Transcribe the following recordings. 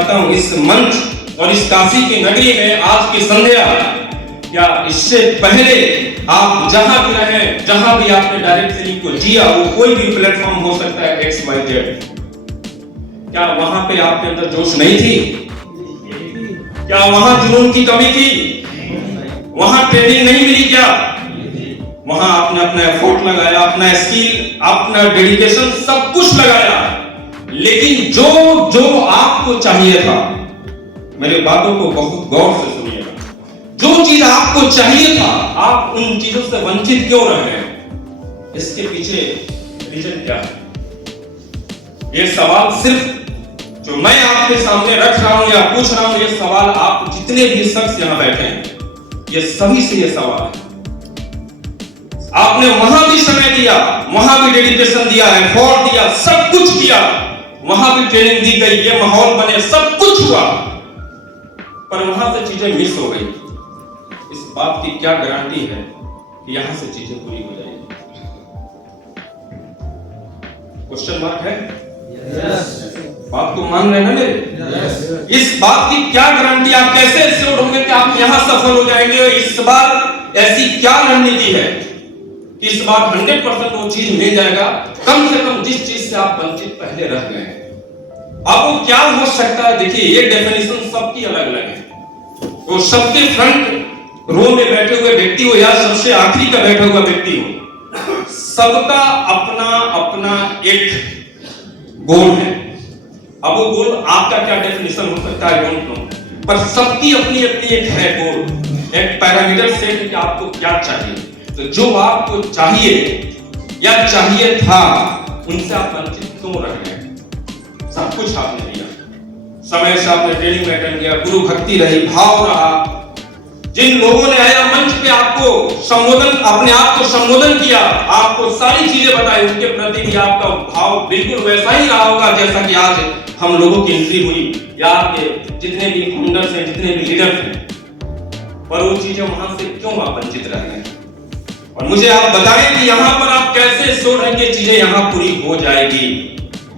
चाहता हूं इस मंच और इस काशी की नगरी में आज की संध्या, या इससे पहले आप जहां भी रहे, जहां भी आपने डायरेक्ट सेलिंग को जिया, वो कोई भी प्लेटफॉर्म हो सकता है XYZ, क्या वहां पे आपके अंदर जोश नहीं थी? क्या वहां जुनून की कमी थी? वहां ट्रेनिंग नहीं मिली क्या? वहां आपने अपना एफर्ट लगाया, अपना स्किल, अपना डेडिकेशन सब कुछ लगाया, लेकिन जो आपको चाहिए था, मेरी बातों को बहुत गौर से सुनिएगा, जो चीज आपको चाहिए था, आप उन चीजों से वंचित क्यों रहे हैं? इसके पीछे रीजन क्या है? ये सवाल सिर्फ जो मैं आपके सामने रख रहा हूं या पूछ रहा हूं, ये सवाल आप जितने भी शख्स यहां बैठे हैं, ये सभी से ये सवाल है। आपने वहां भी समय दिया, वहां भी डेडिकेशन दिया, एफर्ट दिया, सब कुछ किया, वहां भी ट्रेनिंग दी गई, ये माहौल बने, सब कुछ हुआ, पर वहां से चीजें मिस हो गई। इस बात की क्या गारंटी है कि यहां से चीजें पूरी हो जाएगी? क्वेश्चन मार्क है? यस। बात को मान रहे हैं ना मेरे? यस। इस बात की क्या गारंटी, आप कैसे श्योर होंगे कि आप यहां सफल हो जाएंगे? इस बार ऐसी क्या रणनीति है कि इस बार 100% वो चीज मिल जाएगा, कम से कम जिस चीज से आप वंचित पहले रह गए हैं? अब वो क्या हो सकता है? देखिए, ये डेफिनेशन सबकी अलग अलग है। तो सबके फ्रंट रो में बैठे हुए व्यक्ति हो या सबसे आखिरी का बैठा हुआ व्यक्ति हो, सबका अपना अपना एक गोल है। अब वो गोल आपका क्या डेफिनेशन हो सकता है, डोंट नो, पर सबकी अपनी अपनी एक है गोल, एक पैरामीटर सेट कि आपको क्या चाहिए। तो जो आपको चाहिए या चाहिए था, उनसे आप वंचित क्यों रह गए? सब कुछ आपने दिया, समय से आपने ट्रेनिंग में अटेंड किया, गुरु भक्ति रही, भाव रहा, जिन लोगों ने आया मंच पे आपको संबोधन, अपने आप को संबोधन किया, आपको सारी चीजें बताई, उनके प्रति भी आपका भाव बिल्कुल वैसा ही रहा होगा जैसा कि आज हम लोगों की एंट्री हुई, या आपके जितने भी फाउंडर्स हैं, जितने भी लीडर्स हैं, पर वो चीजें वहां से क्यों आप वंचित रह गए? और मुझे आप बताएं कि यहाँ पर आप कैसे सोच रहे हैं चीजें यहाँ पूरी हो जाएगी?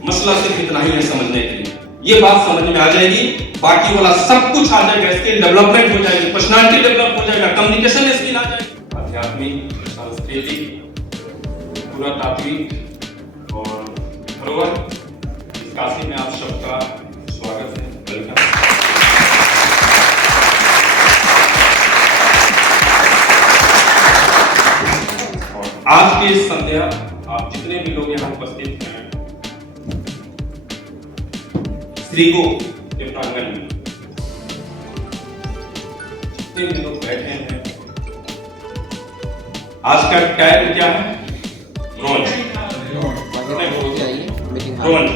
मसला सिर्फ इतना ही है समझने के लिए, ये बात समझ में आ जाएगी, बाकी वाला सब कुछ आ जाएगा, स्किल डेवलपमेंट हो जाएगी, पर्सनालिटी डेवलप हो जाएगा, कम्युनिकेशन स्किल आ जाएगी, आध्यात्मिक, सांस्कृतिक, पुरातात्विक और धरोहर, इस काशी में आप सबका स्वागत है, वेलकम। आज की इस संध्या आप जितने भी लोग यहाँ उपस्थित हैं, श्रीगो के प्रांगण में जितने भी लोग बैठे हैं, आज का टैग क्या है? Bronze, bronze,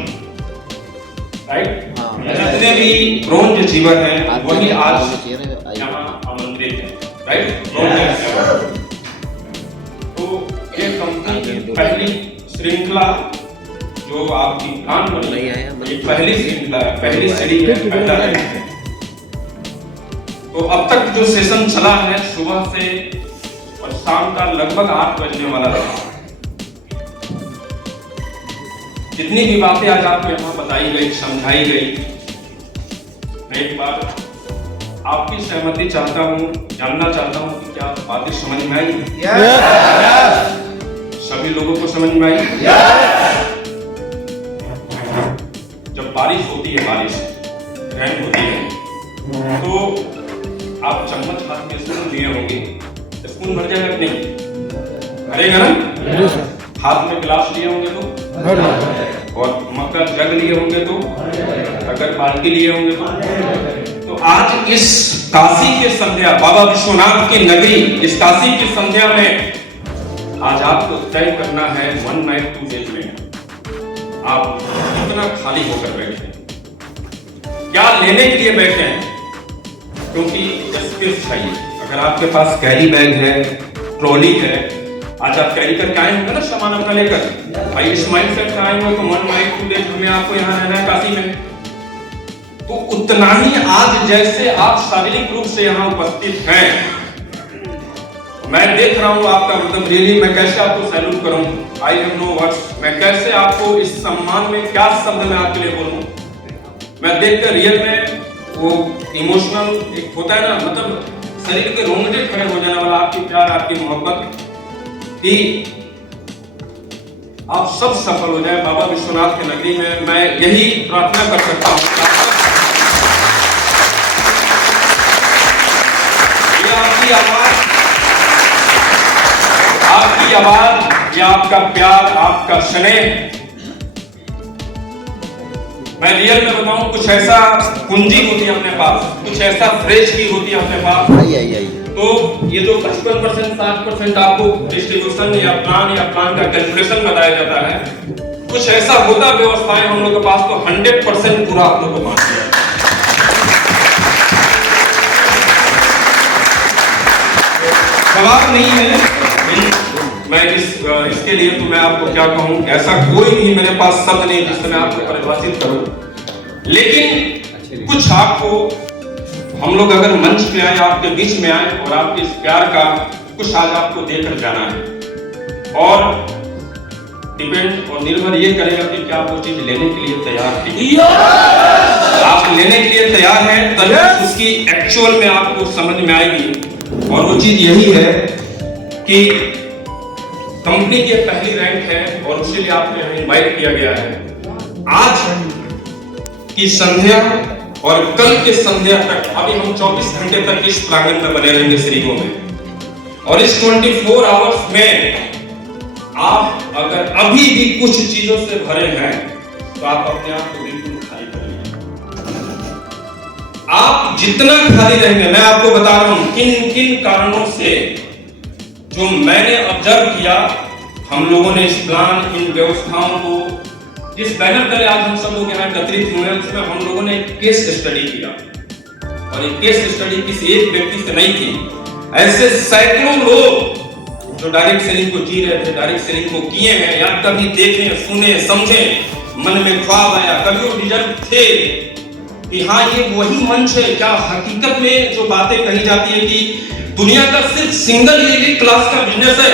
right? जितने भी ब्रोंज जीवन है वही आज यहाँ आमंत्रित है, राइट? ब्रोंज। तो ये कंपनी की पहली श्रृंखला जो आपकी प्लान बन रही है, ये पहली श्रृंखला है, पहली सीढ़ी है, पहला है। तो अब तक जो सेशन चला है सुबह से और शाम का लगभग 8 बजने वाला है, जितनी भी बातें आज आपको यहाँ बताई गई, समझाई गई, मैं एक बार आपकी सहमति चाहता हूँ, जानना चाहता हूँ कि क्या बातें समझ में आई? सभी लोगों को समझ में आई? जब बारिश होती है, बारिश रैन होती है, तो आप चम्मच हाथ में स्पून लिए होंगे, स्पून भर जाएगा कि नहीं? भरेगा ना? हाथ में गिलास लिए होंगे तो, और मक्का जग लिए होंगे तो, अगर बाल्टी लिए होंगे तो आज इस काशी के संध्या, बाबा विश्वनाथ की नगरी, इस काशी की संध्या में आज आपको तय करना है 1 नाइट 2 डेज में आप कितना खाली होकर बैठे हैं, क्या लेने के लिए बैठे हैं, क्योंकि स्पेस चाहिए। अगर आपके पास कैरी बैग है, ट्रॉली है, आज आप कैरी करके आए होंगे ना सामान अपना लेकर, भाई इस माइंड सेट से आए होंगे तो 1 नाइट 2 डेज हमें आपको यहाँ रहना है काशी में, तो उतना ही आज जैसे आप शारीरिक रूप से यहाँ उपस्थित हैं, मैं देख रहा हूँ आपका मतलब रियली, मैं कैसे आपको सैल्यूट करूँ, आई हैव नो वर्ड्स, मैं कैसे आपको इस सम्मान में क्या शब्द मैं आपके लिए बोलूँ। मैं देखकर रियल में वो इमोशनल एक होता है ना, मतलब शरीर के रोंगटे खड़े हो जाने वाला आपकी प्यार, आपकी मोहब्बत, कि आप सब सफल हो जाए बाबा विश्वनाथ की नगरी में। मैं यही प्रार्थना कर सकता हूँ। ये आपकी आवाज, ये आपका प्यार, आपका स्नेह, मैं रियल में बताऊं, कुछ ऐसा पूंजी होती है अपने पास, कुछ ऐसा फ्रेश की होती है अपने पास। तो ये जो 55% 60% आपको डिस्ट्रीब्यूशन या प्लान का कैलकुलेशन बताया जाता है, कुछ ऐसा होता व्यवस्थाएं हम लोग के पास, तो 100% पूरा आप लोग को बांट दिया। सवाल नहीं है मैं इसके लिए तो मैं आपको क्या कहूं, ऐसा कोई नहीं मेरे पास शब्द नहीं जिससे मैं आपको परिभाषित करूं। लेकिन कुछ आपको हम लोग अगर मंच पे आए, आपके बीच में आए और आपके इस प्यार का कुछ आज आपको देकर जाना है, और डिपेंड और निर्भर ये करेगा कि क्या आप वो चीज लेने के लिए तैयार हैं। आप लेने के लिए तैयार हैं तभी उसकी एक्चुअल में आपको समझ में आएगी। और वो चीज यही है कि कंपनी की पहली रैंक है और उसके लिए आपने हमें इनवाइट किया गया है। आज की संध्या और कल के संध्या तक, अभी हम 24 घंटे तक इस प्रांगण में बने रहेंगे श्रीगो में, और इस 24 आवर्स में आप अगर अभी भी कुछ चीजों से भरे हैं तो आप अपने आप को बिल्कुल खाली करिए। आप जितना खाली रहेंगे, मैं आपको बता रहा हूं किन किन कारणों से जो मैंने ऑब्जर्व किया, हम लोगों ने इस प्लान, इन व्यवस्थाओं को, जिस बैनर तले आज हम सब लोग यहाँ एकत्रित हुए हैं, उसमें हम लोगों ने एक केस स्टडी किया। और एक केस स्टडी किसी एक व्यक्ति से नहीं थी, ऐसे सैकड़ों लोग जो डायरेक्ट सेलिंग को जी रहे थे, डायरेक्ट सेलिंग को किए हैं, या कभी देखे, सुने, समझे, मन में ख्वाब आया, कभी वो डिजर्व थे कि हाँ ये वही मंच है। क्या हकीकत में जो बातें कही जाती है कि दुनिया का सिर्फ सिंगल एलिट क्लास का बिजनेस है,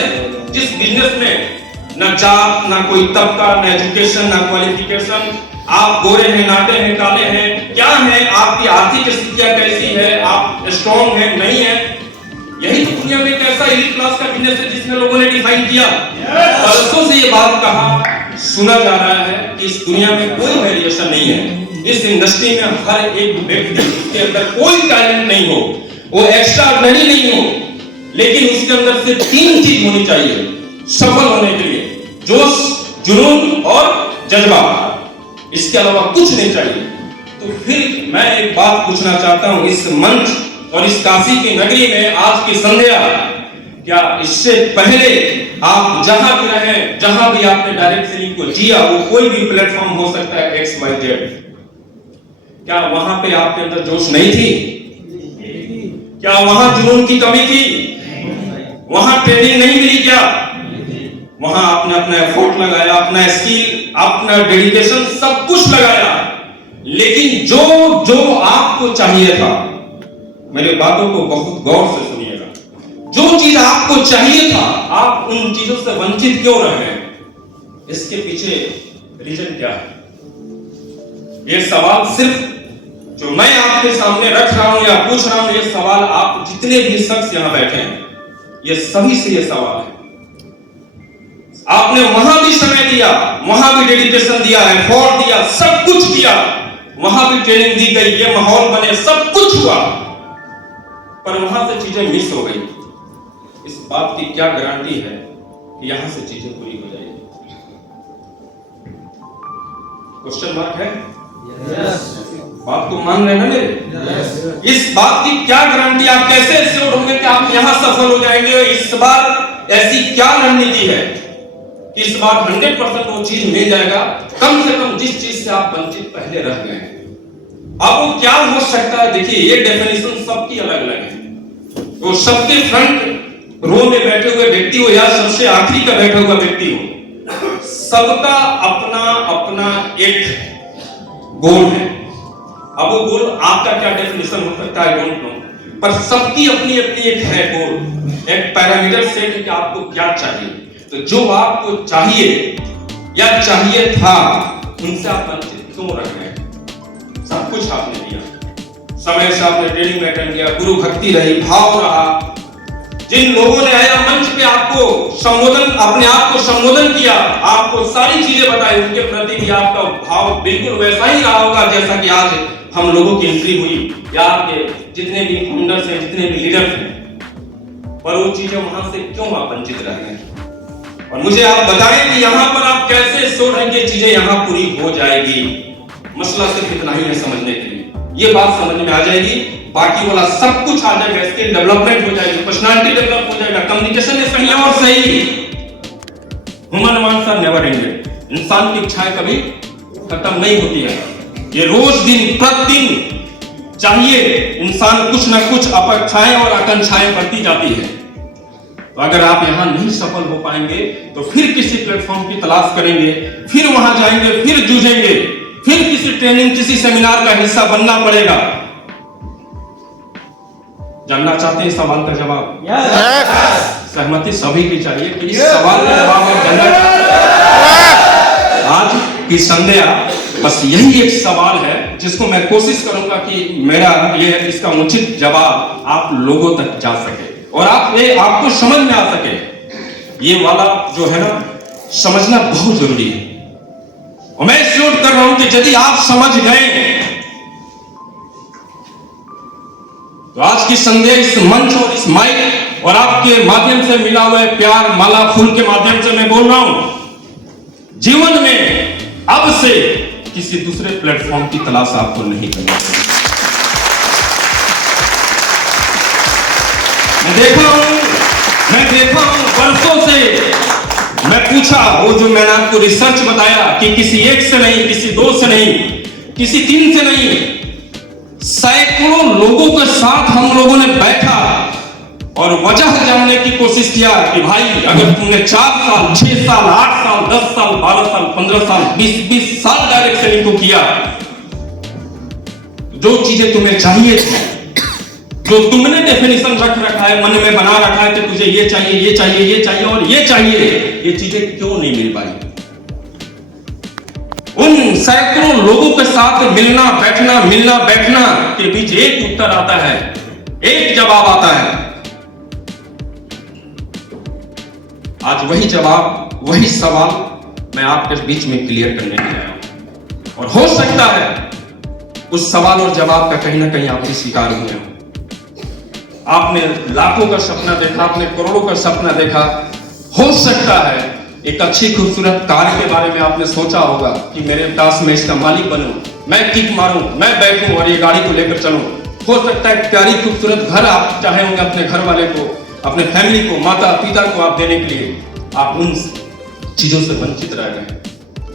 जिस बिजनेस में ना जात, ना कोई तबका, ना एजुकेशन, ना क्वालिफिकेशन, आप गोरे हैं, नाटे हैं, काले हैं, क्या है, आपकी आर्थिक स्थितियां कैसी है, आप स्ट्रॉन्ग हैं, नहीं है, यही तो दुनिया में कैसा एलिट क्लास का बिजनेस है जिसमें लोगों ने डिफाइन किया। वर्षों से ये बात कहा सुना जा रहा है कि इस दुनिया में कोई वेरिएशन नहीं है। इस इंडस्ट्री में हर एक व्यक्ति के अंदर कोई टैलेंट नहीं हो, वो एक्स्ट्राऑर्डिनरी नहीं हो, लेकिन उसके अंदर सिर्फ 3 चीज होनी चाहिए सफल होने के लिए: जोश, जुनून और जज्बा। इसके अलावा कुछ नहीं चाहिए। तो फिर मैं एक बात पूछना चाहता हूं, इस मंच और इस काशी की नगरी में आज की संध्या, क्या इससे पहले आप जहां भी रहे, जहां भी आपने डायरेक्ट सेलिंग को जिया, वो कोई भी प्लेटफॉर्म हो सकता है XYZ, क्या वहां पे आपके अंदर जोश नहीं थी? क्या वहां जुनून की कमी थी? वहां ट्रेनिंग नहीं मिली क्या? वहां आपने अपना एफर्ट लगाया, अपना स्किल, अपना डेडिकेशन, सब कुछ लगाया, लेकिन जो आपको चाहिए था, मेरे बातों को बहुत गौर से सुनिएगा, जो चीज आपको चाहिए था, आप उन चीजों से वंचित क्यों रहे? इसके पीछे रीजन क्या है? ये सवाल सिर्फ जो मैं आपके सामने रख रहा हूं या पूछ रहा हूं, ये सवाल आप जितने भी शख्स यहां बैठे हैं, ये सभी से ये सवाल है। आपने वहां भी समय दिया, वहां भी डेडिकेशन दिया, एफर्ट दिया, सब कुछ किया, वहां भी ट्रेनिंग दी गई, ये माहौल बने, सब कुछ हुआ, पर वहां से चीजें मिस हो गई। इस बात की क्या गारंटी है कि यहां से चीजें पूरी हो जाएगी? क्वेश्चन मार्क है? यस। बात को मान रहे हैं ना मेरे? यस। इस बात की क्या गारंटी, आप कैसे एश्योर होंगे कि आप यहां सफल हो जाएंगे? इस बार ऐसी क्या रणनीति है कि इस बार 100% वो चीज मिल जाएगा, कम से कम जिस चीज से आप वंचित पहले रह गए हैं। अब वो क्या हो सकता है? देखिए, ये डेफिनेशन सबकी अलग अलग है। वो सबके फ्रंट रो में बैठे हुए व्यक्ति हो या सबसे आखिरी का बैठा हुआ व्यक्ति हो, सबका अपना अपना एक गोल है। अब वो गोल आपका क्या डेफिनेशन हो सकता है, आई डोंट नो, पर सबकी अपनी अपनी एक है गोल, एक पैरामीटर सेट है कि आपको क्या चाहिए। तो जो आपको चाहिए या चाहिए था, उनसे आप वंचित क्यों रह गए? सब कुछ आपने दिया, समय से आपने ट्रेनिंग में अटेंड किया, गुरु भक्ति रही, भाव रहा। जिन लोगों ने आया मंच पे आपको संबोधन, अपने आप को संबोधन किया, आपको सारी चीजें बताई, उनके प्रति भी आपका भाव बिल्कुल वैसा ही रहा होगा जैसा कि आज हम लोगों की एंट्री हुई, या आपके जितने भी फाउंडर्स हैं, जितने भी लीडर्स हैं, पर वो चीजें वहां से क्यों आप वंचित रह गए? और मुझे आप बताएं कि यहाँ पर आप कैसे सोच रहे हैं कि चीजें यहाँ पूरी हो जाएगी। मसला सिर्फ इतना ही है समझने के लिए, ये बात समझ में आ जाएगी, बाकी वाला सब कुछ आ जाएगा। स्किल डेवलपमेंट हो जाएगी, पर्सनालिटी डेवलप हो जाएगा, कम्युनिकेशन में सही और सही। Human wants are never ended. इंसान की इच्छाएं कभी खत्म नहीं होती है, ये रोज दिन प्रतिदिन चाहिए इंसान कुछ ना कुछ अपेक्षाएं और आकांक्षाएं बढ़ती जाती है। तो अगर आप यहां नहीं सफल हो पाएंगे तो फिर किसी प्लेटफॉर्म की तलाश करेंगे, फिर वहां जाएंगे, फिर जूझेंगे, फिर किसी ट्रेनिंग, किसी सेमिनार का हिस्सा बनना पड़ेगा। जानना चाहते हैं सवाल का जवाब? सहमति सभी की चाहिए कि इस सवाल का जवाब आप जानना चाहते हैं। आज की संध्या बस यही एक सवाल है जिसको मैं कोशिश करूंगा कि मेरा ये इसका उचित जवाब आप लोगों तक जा सके और आपको समझ में आ सके। ये वाला जो है ना, समझना बहुत जरूरी है। और मैं श्योर कर रहा हूं कि यदि आप समझ गए तो आज की संध्या इस मंच और इस माइक और आपके माध्यम से मिला हुआ प्यार, माला, फूल के माध्यम से मैं बोल रहा हूं, जीवन में अब से किसी दूसरे प्लेटफॉर्म की तलाश आपको नहीं करनी चाहिए। मैं देखा हूं वर्षों से। मैं पूछा, वो जो मैंने आपको रिसर्च बताया कि किसी एक से नहीं, किसी दो से नहीं, किसी तीन से नहीं, सैकड़ों लोगों के साथ हम लोगों ने बैठा और वजह जानने की कोशिश किया कि भाई अगर तुमने 4 साल, 6 साल, 8 साल, 10 साल, 12 साल, 15 साल, 20 साल डायरेक्ट सेलिंग को किया, जो चीजें तुम्हें चाहिए थी, जो तुमने डेफिनेशन रख रखा है, मन में बना रखा है कि तुझे ये चाहिए, ये चाहिए, ये चाहिए और ये चाहिए, ये चीजें क्यों नहीं मिल पाई? उन सैकड़ों लोगों के साथ मिलना बैठना के बीच एक उत्तर आता है, एक जवाब आता है। आज वही जवाब, वही सवाल मैं आपके बीच में क्लियर करने के लिए आया हूं। और हो सकता है उस सवाल और जवाब का कहीं ना कहीं आप भी शिकार हुए हो। आपने लाखों का सपना देखा, आपने करोड़ों का सपना देखा। हो सकता है एक अच्छी खूबसूरत कार के बारे में आपने सोचा होगा कि मेरे पास में इसका मालिक बनूं, मैं किक मारूं, मैं बैठूं और ये गाड़ी को लेकर चलूं। हो सकता है प्यारी खूबसूरत घर आप चाहे होंगे अपने घर वाले को, अपने फैमिली को, माता पिता को आप देने के लिए, आप उन चीजों से वंचित रह गए।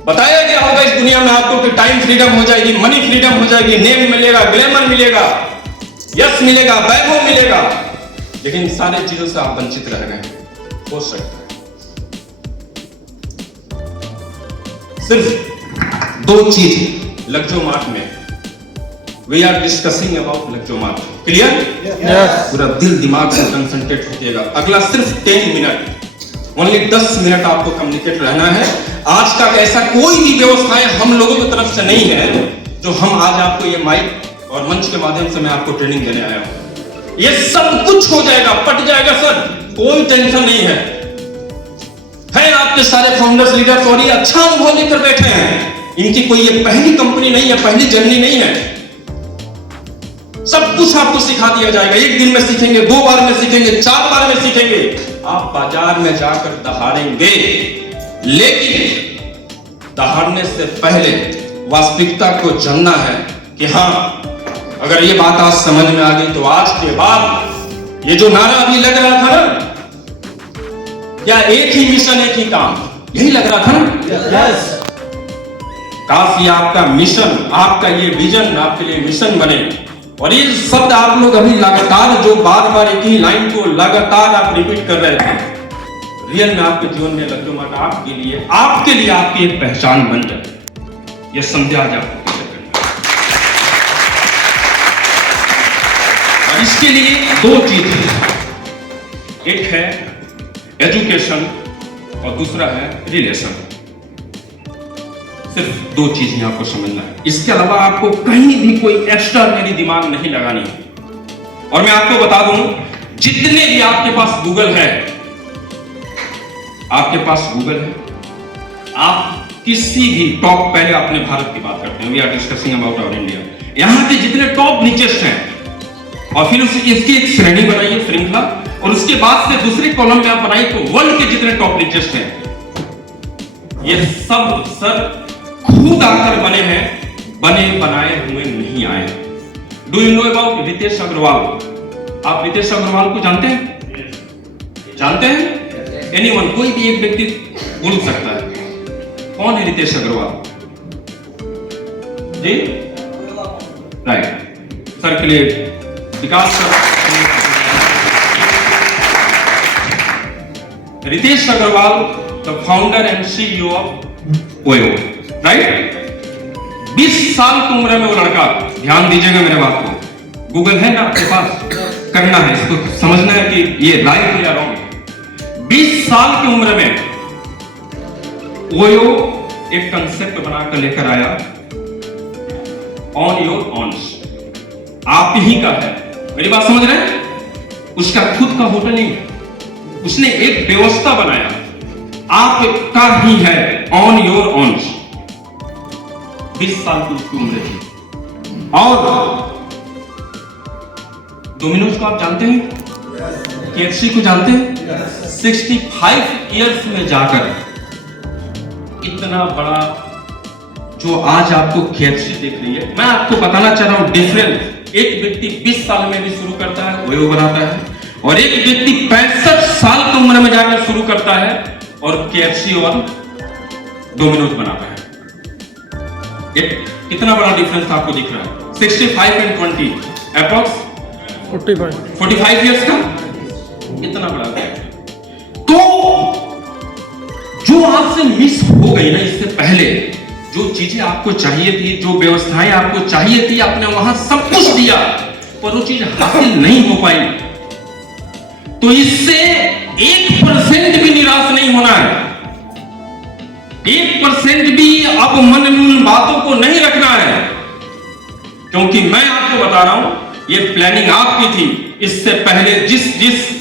बताया गया होगा इस दुनिया में आपको कि टाइम फ्रीडम हो जाएगी, मनी फ्रीडम हो जाएगी, नेम मिलेगा, ग्लैमर मिलेगा, यश मिलेगा, वैभव मिलेगा, लेकिन सारी चीजों से आप वंचित रह गए। हो सकता है सिर्फ 2 चीज लग्जोमार्ट में, वी आर डिस्कसिंग अबाउट लग्जोमार्ट, क्लियर? पूरा दिल दिमाग से कंसंट्रेट होइएगा। अगला सिर्फ 10 मिनट, ओनली 10 मिनट आपको कम्युनिकेट रहना है। आज का ऐसा कोई भी व्यवस्थाएं हम लोगों की तरफ से नहीं है जो हम आज आपको ये माइक और मंच के माध्यम से मैं आपको ट्रेनिंग देने आया हूं। ये सब कुछ हो जाएगा, पट जाएगा सर, कोई टेंशन नहीं है। आपके सारे फाउंडर्स, लीडर्स और ये अच्छा अनुभव लेकर बैठे हैं। इनकी कोई ये पहली कंपनी नहीं है, पहली जर्नी नहीं है। सब कुछ आपको सिखा दिया जाएगा। 1 दिन में सीखेंगे, 2 बार में सीखेंगे, 4 बार में सीखेंगे। आप बाजार में जाकर दहाड़ेंगे, लेकिन दहाड़ने से पहले वास्तविकता को जानना है कि हाँ, अगर ये बात आज समझ में आ गई तो आज के बाद ये जो नारा अभी लग रहा था ना, क्या एक ही मिशन, एक ही काम, यही लग रहा था ना? यस। काश आपका मिशन, आपका ये विजन आपके लिए मिशन बने। और ये शब्द आप लोग अभी लगातार जो बार-बार एक ही लाइन को लगातार आप रिपीट कर रहे थे, रियल में आपके जीवन में लग्जोमार्ट आपके लिए आपकी एक पहचान बन जाए। ये संध्या आज आपको क्लियर करना है। और इसके लिए 2 चीज है, एक है एजुकेशन और दूसरा है रिलेशन। सिर्फ 2 चीजें आपको समझना है, इसके अलावा आपको कहीं भी कोई एक्स्ट्रा मेरी दिमाग नहीं लगानी है। और मैं आपको बता दूं, जितने भी आपके पास गूगल है, आपके पास गूगल है, आप किसी भी टॉप, पहले अपने भारत की बात करते हैं, we are discussing about our India, यहां के जितने टॉप नीचेस्ट हैं, और फिर इसकी एक श्रेणी बनाइए, श्रृंखला, और उसके बाद से दूसरे कॉलम में आप बनाइए तो वर्ल्ड के जितने टॉप नीचेस्ट हैं, ये सब सर खुद आकर बने हैं, बने बनाए हुए नहीं आए। Do you know about Ritesh Agarwal? आप रितेश अग्रवाल को जानते हैं? जानते हैं? एनीवन, कोई भी एक व्यक्ति बोल सकता है, कौन है रितेश अग्रवाल जी? राइट, सर के लिए Vikas sir. Ritesh Agarwal, the founder and CEO of OYO, right? 20 साल की उम्र में वो लड़का, ध्यान दीजिएगा मेरे बात को, गूगल है ना आपके पास, करना है, इसको समझना है कि ये राइट है या रॉन्ग। 20 साल की उम्र में ओयो एक कंसेप्ट बनाकर लेकर आया, ऑन योर ऑन्स, आप ही का है। मेरी बात समझ रहे हैं? उसका खुद का होटल नहीं, उसने एक व्यवस्था बनाया, आपका ही है, ऑन योर ऑन्स। 20 साल की उसकी उम्र थी। और डोमिनोज को आप जानते हैं? केएफसी को जानते हैं? 65 इयर्स में जाकर इतना बड़ा जो आज आपको केएफसी दिख रही है, मैं आपको बताना चाह रहा हूं डिफरेंस। एक व्यक्ति 20 साल में भी शुरू करता है, ओयो बनाता है, और एक व्यक्ति 65 साल की उम्र में जाकर शुरू करता है और केएफसी और डोमिनोज बनाता है। एक कितना बड़ा डिफरेंस आपको दिख रहा है? 65 एंड 20 अप्रॉक्स 45 इयर्स का, कितना बड़ा है। तो जो आपसे मिस हो गई ना इससे पहले, जो चीजें आपको चाहिए थी, जो व्यवस्थाएं आपको चाहिए थी, आपने वहां सब कुछ दिया, पर वो चीज हासिल नहीं हो पाई, तो इससे 1% भी निराश नहीं होना है। 1% भी अब मन में उन बातों को नहीं रखना है, क्योंकि मैं आपको बता रहा हूं, ये प्लानिंग आपकी थी। इससे पहले जिस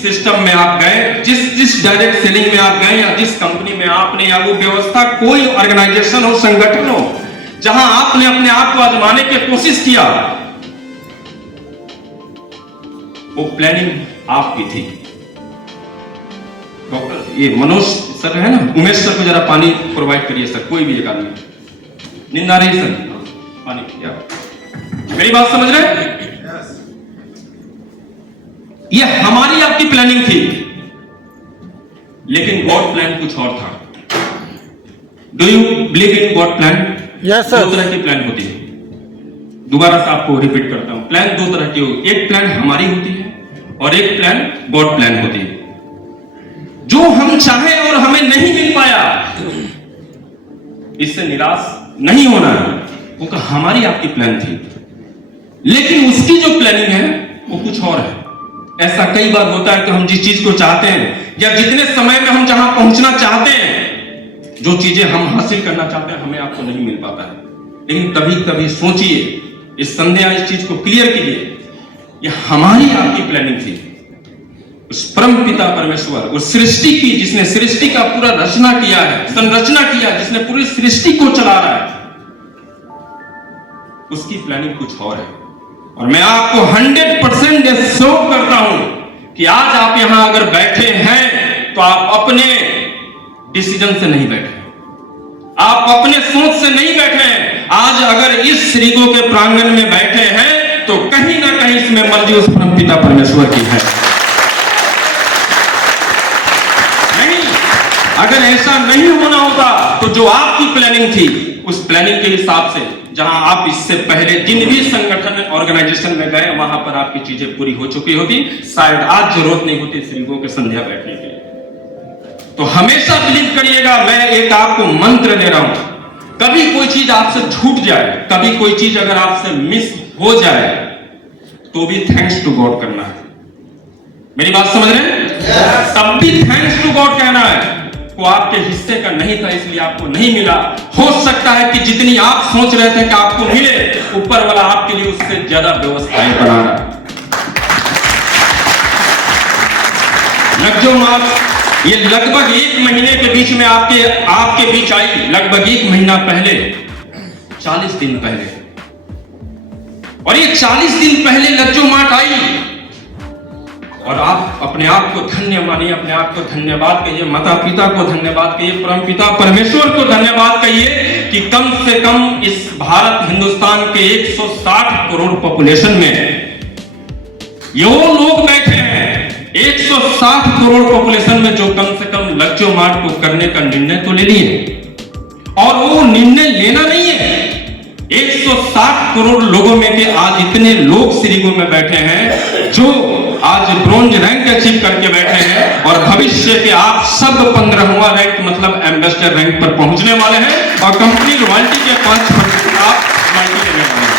सिस्टम में आप गए, जिस डायरेक्ट सेलिंग में आप गए, या जिस कंपनी में आपने, या वो व्यवस्था, कोई ऑर्गेनाइजेशन हो, संगठन हो, जहां आपने अपने आप को आजमाने की कोशिश किया, वो प्लानिंग आपकी थी। डॉक्टर ये मनोज सर है ना, उमेश सर को जरा पानी प्रोवाइड करिए सर, कोई भी एक आदमी, नींद आ रही है सर, पानी पिया। मेरी बात समझ रहे हैं? ये हमारी आपकी प्लानिंग थी, लेकिन गॉड प्लान कुछ और था। Do you believe in God plan? Yes sir. 2 तरह की प्लान होती है, दोबारा से आपको रिपीट करता हूं, प्लान 2 तरह की होती है। एक प्लान हमारी होती है और एक प्लान गॉड प्लान होती है। जो हम चाहे और हमें नहीं मिल पाया, इससे निराश नहीं होना है, वो हमारी आपकी प्लान थी, लेकिन उसकी जो प्लानिंग है वो कुछ और है। ऐसा कई बार होता है कि हम जिस चीज को चाहते हैं, या जितने समय में हम जहां पहुंचना चाहते हैं, जो चीजें हम हासिल करना चाहते हैं, हमें आपको नहीं मिल पाता है। लेकिन कभी कभी सोचिए, इस संदेह, इस चीज को क्लियर कीजिए, ये हमारी आपकी प्लानिंग थी। उस परम पिता परमेश्वर, उस सृष्टि की, जिसने सृष्टि का पूरा रचना किया है, संरचना किया है, जिसने पूरी सृष्टि को चला रहा है, उसकी प्लानिंग कुछ और है। और मैं आपको 100% श्योर करता हूं कि आज आप यहां अगर बैठे हैं, तो आप अपने डिसीजन से नहीं बैठे, आप अपने सोच से नहीं बैठे हैं। आज अगर इस श्रीगो के प्रांगण में बैठे हैं, तो कहीं ना कहीं इसमें मर्जी उस परम पिता परमेश्वर की है। नहीं, अगर ऐसा नहीं होना होता, तो जो आपकी प्लानिंग थी, उस प्लानिंग के हिसाब से जहां आप इससे पहले जिन भी संगठन ऑर्गेनाइजेशन में गए, वहां पर आपकी चीजें पूरी हो चुकी होती, शायद आज जरूरत नहीं होती श्रीगो के संध्या बैठने के लिए। तो हमेशा बिलीव करिएगा, मैं एक आपको मंत्र दे रहा हूं, कभी कोई चीज आपसे छूट जाए, कभी कोई चीज अगर आपसे मिस हो जाए, तो भी थैंक्स टू गॉड करना है। मेरी बात समझ रहे हैं? तब भी थैंक्स टू गॉड कहना है। को आपके हिस्से का नहीं था, इसलिए आपको नहीं मिला। हो सकता है कि जितनी आप सोच रहे थे कि आपको मिले, ऊपर वाला आपके लिए उससे ज्यादा व्यवस्थाएं बना रहा है। लज्जो मार्च ये लगभग 1 महीने के बीच में आपके बीच आई, लगभग 1 महीना पहले, 40 दिन पहले। और ये 40 दिन पहले लज्जो मार्च आई, और आप अपने आप को धन्य मानिए, अपने आप को धन्यवाद कहिए, माता पिता को धन्यवाद कहिए, परम पिता परमेश्वर को धन्यवाद कहिए कि कम से कम इस भारत हिंदुस्तान के 160 करोड़ पॉपुलेशन में ये वो लोग बैठे हैं, 160 करोड़ पॉपुलेशन में जो कम से कम लज्जो मार्च को करने का निर्णय तो ले लिए। और वो निर्णय लेना नहीं है, 160 करोड़ लोगों में के आज इतने लोग श्रीगुरु में बैठे हैं जो आज ब्रॉन्ज रैंक अचीव करके बैठे हैं, और भविष्य के आप सब 15वां रैंक मतलब एम्बेसडर रैंक पर पहुंचने वाले हैं, और कंपनी रॉयल्टी के 5% आप रॉयल्टी लेने वाले हैं।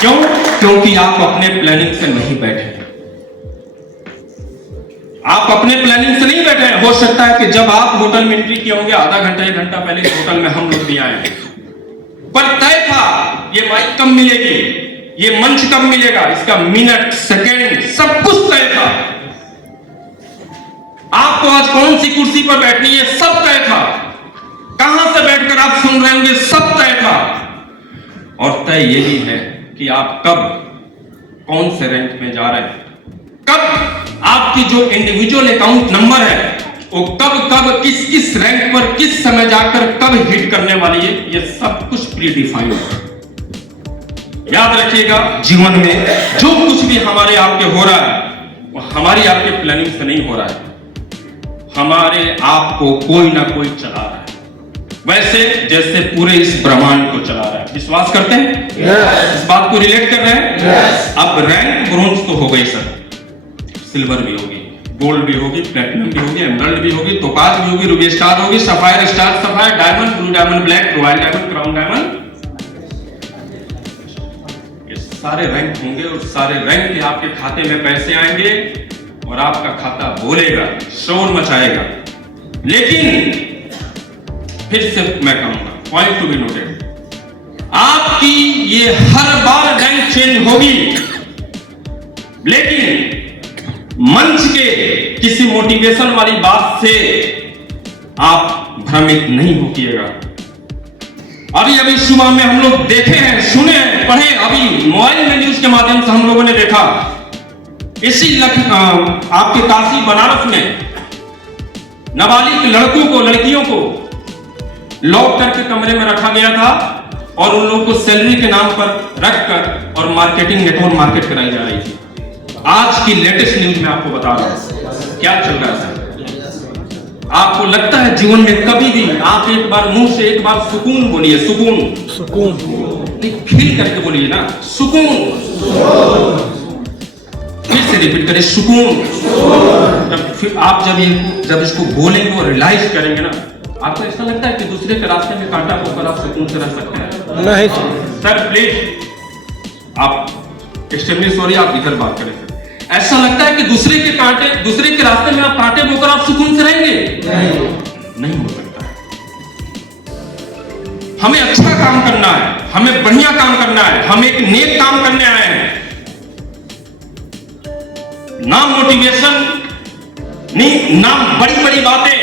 क्यों? क्योंकि आप अपने प्लानिंग से नहीं बैठे, आप अपने प्लानिंग से नहीं बैठे हैं। हो सकता है कि जब आप होटल में एंट्री किए होंगे आधा घंटा 1 घंटा पहले होटल में हम लोग भी आए, पर तय था ये माइक कब मिलेगी, ये मंच कब मिलेगा, इसका मिनट सेकंड सब कुछ तय था। आपको आज कौन सी कुर्सी पर बैठनी है सब तय था, कहां से बैठकर आप सुन रहे होंगे सब तय था। और तय यही है कि आप कब कौन से रैंक में जा रहे हैं, कब आपकी जो इंडिविजुअल अकाउंट नंबर है वो कब किस रैंक पर किस समय जाकर कब हिट करने वाली है, ये सब कुछ प्री डिफाइंड है। याद रखिएगा, जीवन में जो कुछ भी हमारे आपके हो रहा है वो हमारी आपके प्लानिंग से नहीं हो रहा है, हमारे आप को कोई ना कोई चला रहा है, वैसे जैसे पूरे इस ब्रह्मांड को चला रहा है। विश्वास करते हैं? इस बात को रिलेट कर रहे हैं? अब रैंक ब्रोंज तो हो गई सर, सिल्वर भी होगी, गोल्ड भी होगी, प्लेटिनम भी होगी, एमराल्ड भी होगी, टोपाज भी होगी, रूबी स्टार होगी, sapphire star, sapphire diamond, blue diamond, black, royal diamond, crown diamond, ये सारे रैंक होंगे, और सारे रैंक के आपके खाते में पैसे आएंगे और आपका खाता बोलेगा, शोर मचाएगा। लेकिन फिर से मैं कहूंगा, पॉइंट टू बी नोटेड, आपकी ये हर बार रैंक चेंज होगी, लेकिन मंच के किसी मोटिवेशन वाली बात से आप भ्रमित नहीं होइएगा। अभी सुबह में हम लोग देखे हैं, सुने हैं, पढ़े, अभी मोबाइल में न्यूज के माध्यम से हम लोगों ने देखा, इसी आपके काशी बनारस में नाबालिग लड़कों को, लड़कियों को लॉक करके कमरे में रखा गया था, और उन लोगों को सैलरी के नाम पर रखकर और मार्केटिंग नेटवर्क मार्केट कराई जा रही थी। आज की लेटेस्ट न्यूज में आपको बता रहा हूं क्या चल रहा है। आपको लगता है जीवन में कभी भी आप एक बार मुंह से एक बार सुकून बोलिए, सुकून, सुकून फील करके बोलिए ना, सुकून, फिर से रिपीट करें, सुकून। फिर आप जब इसको बोलेंगे और रियलाइज करेंगे ना, आपको ऐसा लगता है कि दूसरे के रास्ते में कांटा होकर आप सुकून से रह सकते हैं? नहीं सर, प्लीज आप एक्सट्रीमली सॉरी, आप इधर बात करें। ऐसा लगता है कि दूसरे के रास्ते में आप कांटे बोकर आप सुकून से रहेंगे? नहीं हो सकता है। हमें अच्छा काम करना है, हमें बढ़िया काम करना है, हम एक नेक काम करने आए हैं, ना मोटिवेशन नहीं, ना बड़ी बड़ी बातें,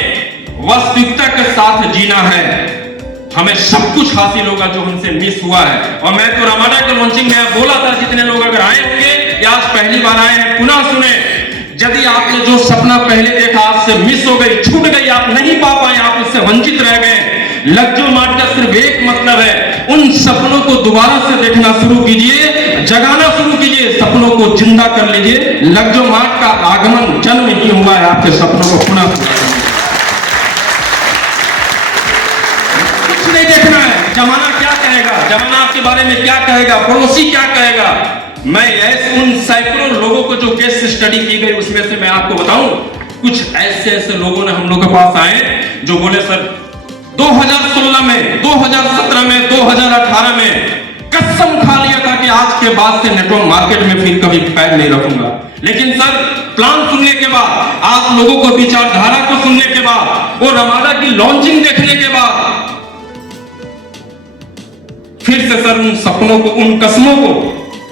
वास्तविकता के साथ जीना है। हमें सब कुछ हासिल होगा जो हमसे मिस हुआ है। और मैं तो रामाडा के लॉन्चिंग में बोला था, जितने लोग अगर आए होंगे या आज पहली बार आए हैं, पुनः सुने, यदि आपने जो सपना पहले देखा आपसे मिस हो गई, छूट गई, आप नहीं पा पाए, आप उससे वंचित रह गए, लज्जो मार्च का सिर्फ एक मतलब है, उन सपनों को दोबारा से देखना शुरू कीजिए, जगाना शुरू कीजिए, सपनों को जिंदा कर लीजिए। लज्जो मार्च का आगमन, जन्म ही हुआ है आपके सपनों को पुनः नहीं देखना है। जमाना क्या कहेगा, जमाना आपके बारे में क्या कहेगा, पड़ोसी क्या कहेगा। मैं ऐसे उन सैकड़ों लोगों को जो केस स्टडी की गई उसमें से मैं आपको बताऊं, कुछ ऐसे लोगों ने हम लोग के पास आए जो बोले सर 2016 में, 2017 में, 2018 में कसम खा लिया था कि आज के बाद से नेटवर्क मार्केट में फिर कभी पैर नहीं रखूंगा। लेकिन सर प्लान सुनने के बाद, आप लोगों को विचारधारा को सुनने के बाद, वो रमाडा की लॉन्चिंग देखने के बाद फिर से सर उन सपनों को, उन कसमों को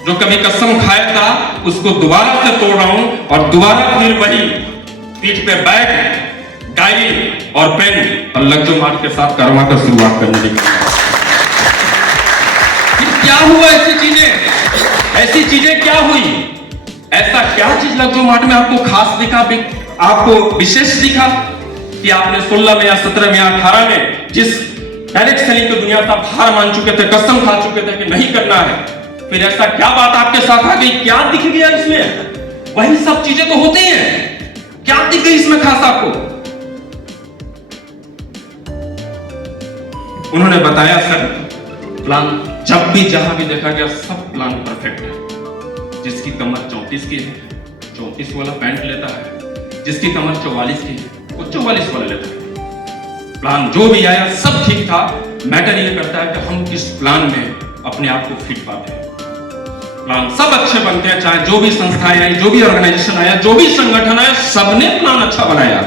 जो कभी कसम खाया था, उसको दोबारा से तोड़ रहा हूं और दोबारा फिर वही पीठ पे बैग, डायरी और पेन और लज्जो मार्ट के साथ करवा कर शुरुआत करने लगी। क्या हुआ? ऐसी चीजें क्या हुई? ऐसा क्या चीज लज्जो मार्ट में आपको खास दिखा, आपको विशेष दिखा कि आपने 16 में या 17 में या 18 में जिस डायरेक्ट सेलिंग की दुनिया तक हार मान चुके थे, कसम खा चुके थे कि नहीं करना है, फिर ऐसा क्या बात आपके साथ आ गई? क्या दिख गया इसमें? वही सब चीजें तो होती हैं, क्या दिख गई इसमें खास आपको? उन्होंने बताया सर प्लान जब भी जहां भी देखा गया सब प्लान परफेक्ट है। जिसकी कमर 34 की है 34 वाला पैंट लेता है, जिसकी कमर 44 की है वो 44 वाला लेता है। प्लान जो भी आया सब ठीक था। मैटर ये करता है कि हम किस प्लान में अपने आप को फिट पाते हैं। प्लान सब अच्छे बनते हैं, चाहे जो भी संस्थाएं आई, जो भी ऑर्गेनाइजेशन आया, जो भी संगठन आया, सबने प्लान अच्छा बनाया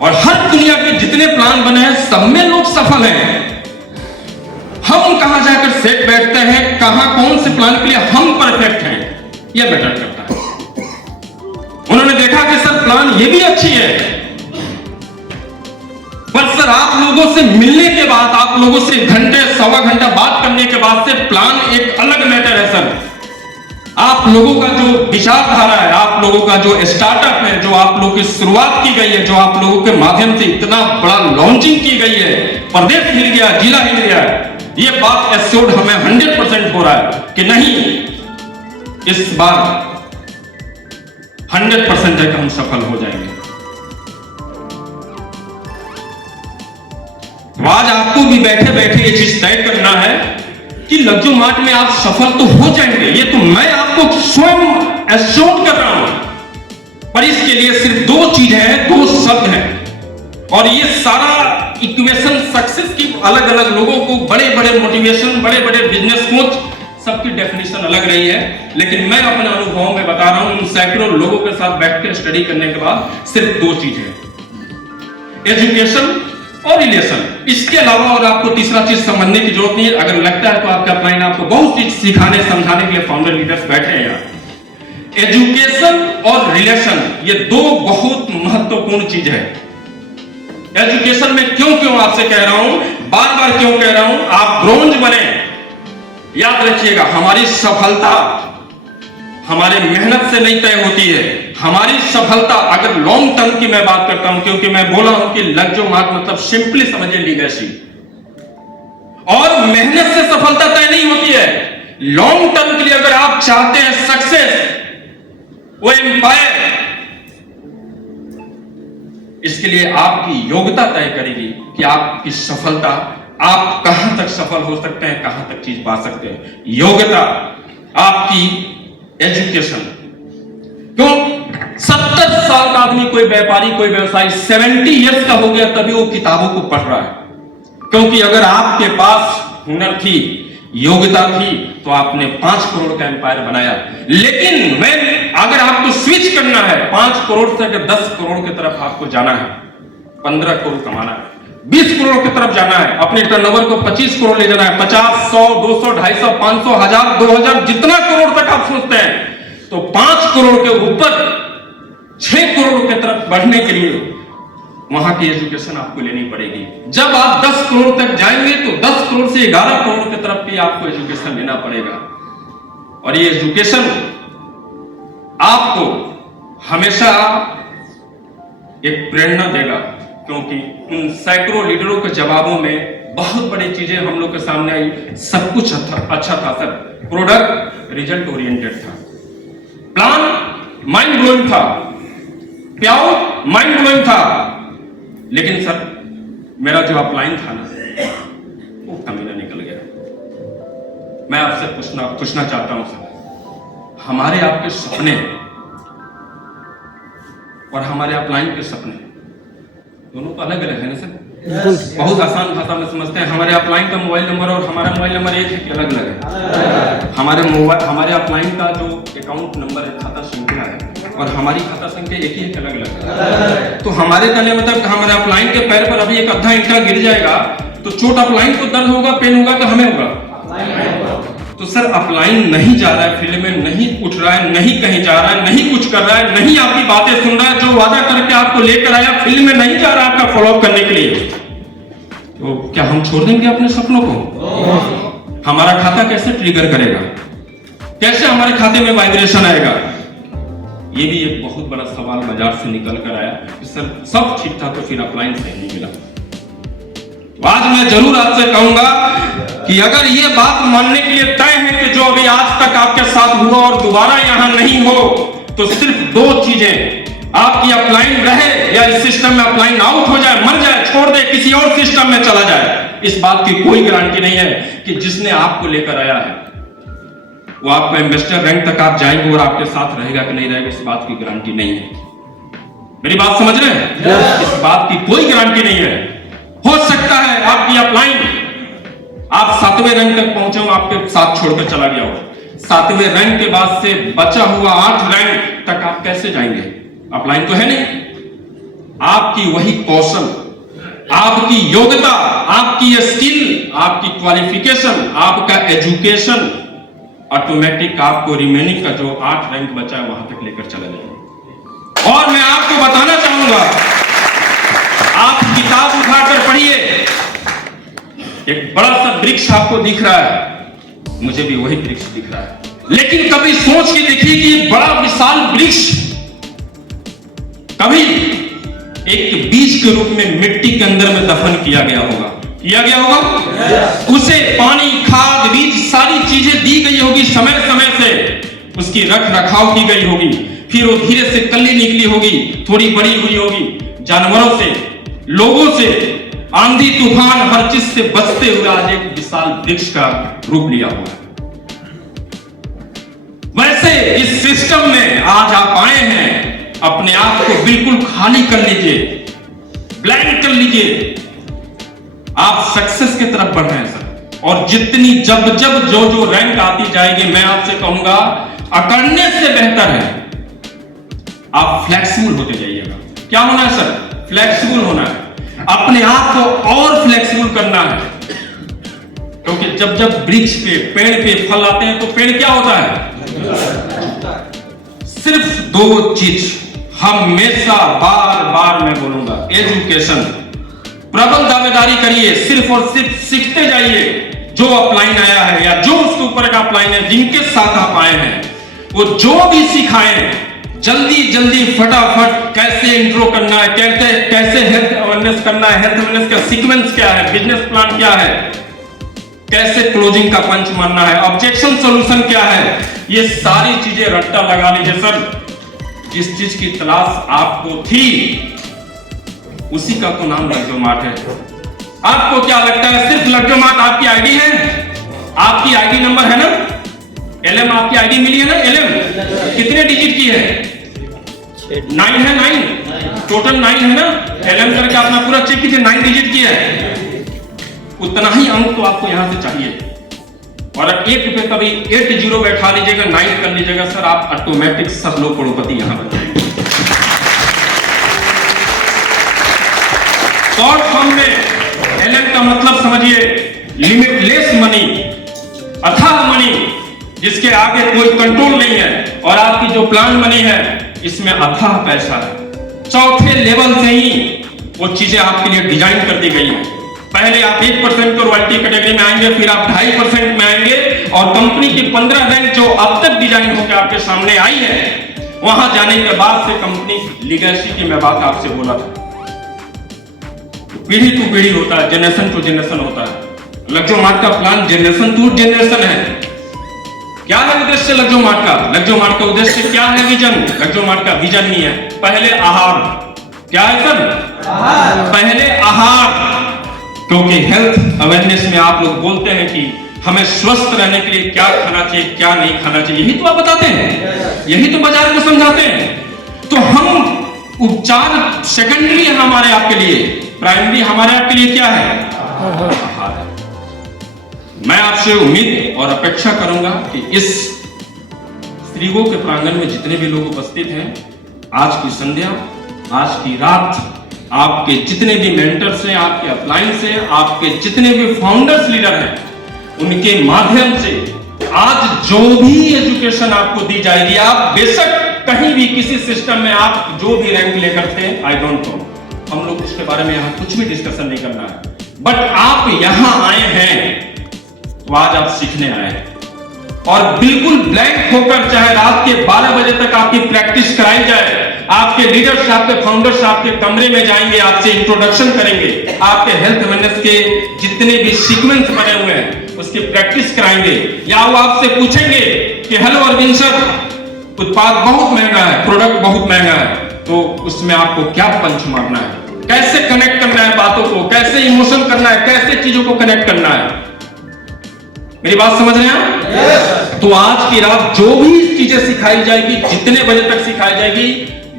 और हर दुनिया के जितने प्लान बने हैं सब में लोग सफल हैं। हम कहां जाकर सेट बैठते हैं, कहां कौन से प्लान के लिए हम परफेक्ट हैं, यह मैटर करता है। उन्होंने देखा कि सर प्लान ये भी अच्छी है, पर सर आप लोगों से मिलने के बाद, आप लोगों से घंटे सवा घंटा बात करने के बाद से प्लान एक अलग मैटर है सर। आप लोगों का जो विचारधारा है, आप लोगों का जो स्टार्टअप है, जो आप लोगों की शुरुआत की गई है, जो आप लोगों के माध्यम से इतना बड़ा लॉन्चिंग की गई है, प्रदेश मिल गया, जिला मिल गया, ये बात एश्योर्ड हमें 100% हो रहा है कि नहीं, इस बार 100% है कि हम सफल हो जाएंगे। आज आपको भी बैठे बैठे ये चीज तय करना है कि लज्जो मार्ट में आप सफल तो हो जाएंगे, ये तो मैं आपको स्वयं एश्योर कर रहा हूं। पर इसके लिए सिर्फ दो चीजें हैं, दो शब्द हैं, और ये सारा इक्वेशन सक्सेस की अलग अलग लोगों को, बड़े बड़े मोटिवेशन, बड़े बड़े बिजनेस कोच, सबकी डेफिनेशन अलग रही है। लेकिन मैं अपने अनुभव में बता रहा हूं, उन सैकड़ों लोगों के साथ बैठकर स्टडी करने के बाद सिर्फ दो चीजें, एजुकेशन और रिलेशन। इसके अलावा और आपको तीसरा चीज समझने की जरूरत नहीं है। अगर लगता है तो आपका अपलाइन आपको बहुत चीज सिखाने समझाने के लिए फाउंडर लीडर्स बैठे हैं यहाँ। एजुकेशन और रिलेशन ये दो बहुत महत्वपूर्ण चीज है। एजुकेशन में क्यों आपसे कह रहा हूं, बार बार क्यों कह रहा हूं, आप ब्रोंज बने, याद रखिएगा हमारी सफलता हमारे मेहनत से नहीं तय होती है। हमारी सफलता अगर लॉन्ग टर्म की मैं बात करता हूं, क्योंकि मैं बोला हूं कि लज्जो मार्ट मतलब सिंपली समझिए लीगेसी, और मेहनत से सफलता तय नहीं होती है। लॉन्ग टर्म के लिए अगर आप चाहते हैं सक्सेस, वो एम्पायर, इसके लिए आपकी योग्यता तय करेगी कि आपकी सफलता, आप कहां तक सफल हो सकते हैं, कहां तक चीज पा सकते हैं। योग्यता, आपकी एजुकेशन। क्यों 70 साल का आदमी, कोई व्यापारी, कोई व्यवसायी 70 इयर्स का हो गया तभी वो किताबों को पढ़ रहा है, क्योंकि अगर आपके पास हुनर थी, योग्यता थी, तो आपने 5 करोड़ का एम्पायर बनाया। लेकिन अगर आपको स्विच करना है, 5 करोड़ से 10 करोड़ की तरफ आपको जाना है, 15 करोड़ कमाना है, 20 करोड़ की तरफ जाना है, अपने टर्नओवर को 25 करोड़ ले जाना है, 50, 100, 200, 250, 500, 1000, 2000, जितना करोड़ तक आप सोचते हैं, तो 5 करोड़ के ऊपर 6 करोड़ की तरफ बढ़ने के लिए वहां की एजुकेशन आपको लेनी पड़ेगी। जब आप 10 करोड़ तक जाएंगे तो 10 करोड़ से 11 करोड़ की तरफ भी आपको एजुकेशन लेना पड़ेगा। और ये एजुकेशन आपको हमेशा एक प्रेरणा देगा, क्योंकि उन सैकड़ों लीडरों के जवाबों में बहुत बड़ी चीजें हम लोग के सामने आई। सब कुछ अच्छा था सर, प्रोडक्ट रिजल्ट ओरिएंटेड था, प्लान माइंड ब्लोइंग था, प्याओ माइंड ब्लोइंग था, लेकिन सर मेरा जो अपलाइन था ना, वो कमीना निकल गया। मैं आपसे पूछना चाहता हूं सर, हमारे आपके सपने और हमारे अपलाइन के सपने दोनों तो अलग अलग है ना सर। बहुत आसान भाषा में समझते हैं। हमारे अपलाइन का मोबाइल नंबर और हमारा मोबाइल नंबर एक है कि अलग अलग है? हमारे अपलाइन का जो अकाउंट नंबर है, खाता संख्या है, और हमारी खाता संख्या एक ही है कि अलग अलग है? तो हमारे कहने मतलब हमारे अपलाइन के पैर पर अभी एक आधा ईंटा गिर जाएगा तो चोट अपलाइन को दर्द होगा, पेन होगा कि हमें होगा? तो सर अपलाइन नहीं जा रहा है फील्ड में, नहीं उठ रहा है, नहीं कहीं जा रहा है, नहीं कुछ कर रहा है, नहीं आपकी बातें सुन रहा है, जो वादा करके आपको लेकर आया फील्ड में नहीं जा रहा आपका फॉलोअप करने के लिए, तो क्या हम छोड़ देंगे अपने सपनों को? हमारा खाता कैसे ट्रिगर करेगा? कैसे हमारे खाते में वाइब्रेशन आएगा? ये भी एक बहुत बड़ा सवाल बाजार से निकल कर आया। सर सब ठीक था तो फिर अपलाइन से नहीं मिला। आज मैं जरूर आपसे कहूंगा कि अगर ये बात मानने के लिए तय है कि जो अभी आज तक आपके साथ हुआ और दोबारा यहां नहीं हो, तो सिर्फ दो चीजें, आपकी अपलाइन रहे या इस सिस्टम में अपलाइन आउट हो जाए, मर जाए, छोड़ दे, किसी और सिस्टम में चला जाए। इस बात की कोई गारंटी नहीं है कि जिसने आपको लेकर आया है वो आपका इन्वेस्टर रैंक तक आप जाएंगे और आपके साथ रहेगा कि नहीं रहेगा, इस बात की गारंटी नहीं है। मेरी बात समझ रहे हैं? इस बात की कोई गारंटी नहीं है। हो सकता है आपकी अपलाइन आप 7वें रैंक तक पहुंचे हो, आपके साथ छोड़कर चला गया हो। 7वें रैंक के बाद से बचा हुआ 8 रैंक तक आप कैसे जाएंगे? अपलाइन तो है नहीं। आपकी वही कौशल, आपकी योग्यता, आपकी स्किल, आपकी क्वालिफिकेशन, आपका एजुकेशन ऑटोमेटिक आपको रिमेनिंग का जो 8 रैंक बचा है वहां तक लेकर चला जाएगा। और मैं आपको बताना चाहूंगा, आप किताब उठाकर पढ़िए, एक बड़ा सा वृक्ष आपको दिख रहा है, मुझे भी वही वृक्ष दिख रहा है, लेकिन कभी सोच के देखिए कि बड़ा विशाल वृक्ष कभी एक बीज के रूप में मिट्टी के अंदर में दफन किया गया होगा, उसे पानी, खाद, बीज, सारी चीजें दी गई होगी, समय समय से उसकी रख रखाव की गई होगी, फिर वो धीरे से कली निकली होगी, थोड़ी बड़ी हुई होगी, जानवरों से, लोगों से, आंधी तूफान हर चीज से बचते हुए आज एक विशाल वृक्ष का रूप लिया हुआ है। वैसे इस सिस्टम में आज आप आए हैं, अपने आप को बिल्कुल खाली कर लीजिए, ब्लैंक कर लीजिए, आप सक्सेस की तरफ बढ़ रहे हैं सर। और जितनी जब जो रैंक आती जाएगी, मैं आपसे कहूंगा अकड़ने से बेहतर है आप फ्लेक्सिबल होते जाइएगा। क्या होना है सर? फ्लेक्सिबल होना है, अपने आप को और फ्लेक्सिबल करना है। क्योंकि जब वृक्ष पे, पेड़ पे फल आते हैं तो पेड़ क्या होता है? सिर्फ 2 चीज हमेशा बार बार मैं बोलूंगा, एजुकेशन, प्रबल दावेदारी करिए, सिर्फ और सिर्फ सीखते जाइए। जो अपलाइन आया है या जो उसके ऊपर का अपलाइन है, जिनके साथ आप आए हैं, वो जो भी सिखाएं, जल्दी फटाफट कैसे इंट्रो करना है, कैसे हेल्थ अवेयरनेस करना है, हेल्थ अवेयरनेस का सीक्वेंस क्या है, बिजनेस प्लान क्या है, कैसे क्लोजिंग का पंच मारना है, ऑब्जेक्शन सॉल्यूशन क्या है, ये सारी चीजें रट्टा लगा लीजिए सर। जिस चीज की तलाश आपको थी उसी का तो नाम लग्जोमार्ट है। आपको क्या लगता है सिर्फ लग्जोमार्ट आपकी आईडी है? आपकी आईडी नंबर है ना? एलएम आपकी आईडी मिली है ना? एलएम कितने डिजिट की है? 9 है, 9 टोटल 9 है ना? एलएम करके अपना पूरा चेक कीजिए, 9 डिजिट की है। उतना ही अंक तो आपको यहां से चाहिए। और 1 पे कभी 8 जीरो बैठा लीजिएगा, 9 कर लीजिएगा सर, आप ऑटोमेटिक सब लोग करोड़पति यहां बन जाएंगे। शॉर्ट फॉर्म में एलएम का मतलब समझिए लिमिटलेस मनी, अथाह मनी, जिसके आगे कोई कंट्रोल नहीं है। और आपकी जो प्लान मनी है, इसमें अथाह पैसा है। चौथे लेवल से ही वो चीजें आपके लिए डिजाइन कर दी गई है। पहले आप 1% को रॉयल्टी कैटेगरी में आएंगे, फिर आप 2.5% में आएंगे, और कंपनी की 15 रैंक जो अब तक डिजाइन होकर आपके सामने आई है, वहां जाने के बाद से कंपनी लीगेसी की मैं बात आपसे बोला था, पीढ़ी टू पीढ़ी होता है, जनरेशन टू जनरेशन होता है। लग्जोमार्ट का प्लान जनरेशन टू जनरेशन है। क्या है उद्देश्य लग्जोमार्ट का? लग्जोमार्ट का उद्देश्य क्या है? विजन। लग्जोमार्ट का विजन नहीं है। पहले आहार, क्या है सर? पहले आहार। क्योंकि हेल्थ अवेयरनेस में आप लोग बोलते हैं कि हमें स्वस्थ रहने के लिए क्या खाना चाहिए, क्या नहीं खाना चाहिए, यही तो आप बताते हैं, यही तो बाजार को समझाते हैं। तो हम उपचार सेकेंडरी है हमारे आपके लिए, प्राइमरी हमारे आपके लिए क्या है? आहार है। मैं आपसे उम्मीद और अपेक्षा करूंगा कि इस स्त्रीगो के प्रांगण में जितने भी लोग उपस्थित हैं, आज की संध्या, आज की रात, आपके जितने भी मेंटर्स हैं, आपके अपलाइंस हैं, आपके जितने भी फाउंडर्स लीडर हैं, उनके माध्यम से आज जो भी एजुकेशन आपको दी जाएगी, आप बेशक कहीं भी किसी सिस्टम में आप जो भी रैंक लेकर थे, आई डोंट नो, हम लोग उसके बारे में यहां कुछ भी डिस्कशन नहीं करना है, बट आप यहां आए हैं तो आज आप सीखने आए हैं और बिल्कुल ब्लैंक होकर, चाहे रात के 12 बजे तक आपकी प्रैक्टिस कराई जाए, आपके लीडर्स, आपके फाउंडर्स आपके कमरे में जाएंगे, आपसे इंट्रोडक्शन करेंगे, आपके हेल्थ वेलनेस के जितने भी सीक्वेंस बने हुए हैं उसकी प्रैक्टिस कराएंगे, या वो आपसे पूछेंगे कि हेलो अरविंद सर, उत्पाद बहुत महंगा है, प्रोडक्ट बहुत महंगा है, तो उसमें आपको क्या पंच मारना है, कैसे कनेक्ट करना है बातों को, कैसे इमोशन करना है, कैसे चीजों को कनेक्ट करना है। मेरी बात समझ रहे हैं आप? yes. तो आज की रात जो भी चीजें सिखाई जाएगी, जितने बजे तक सिखाई जाएगी,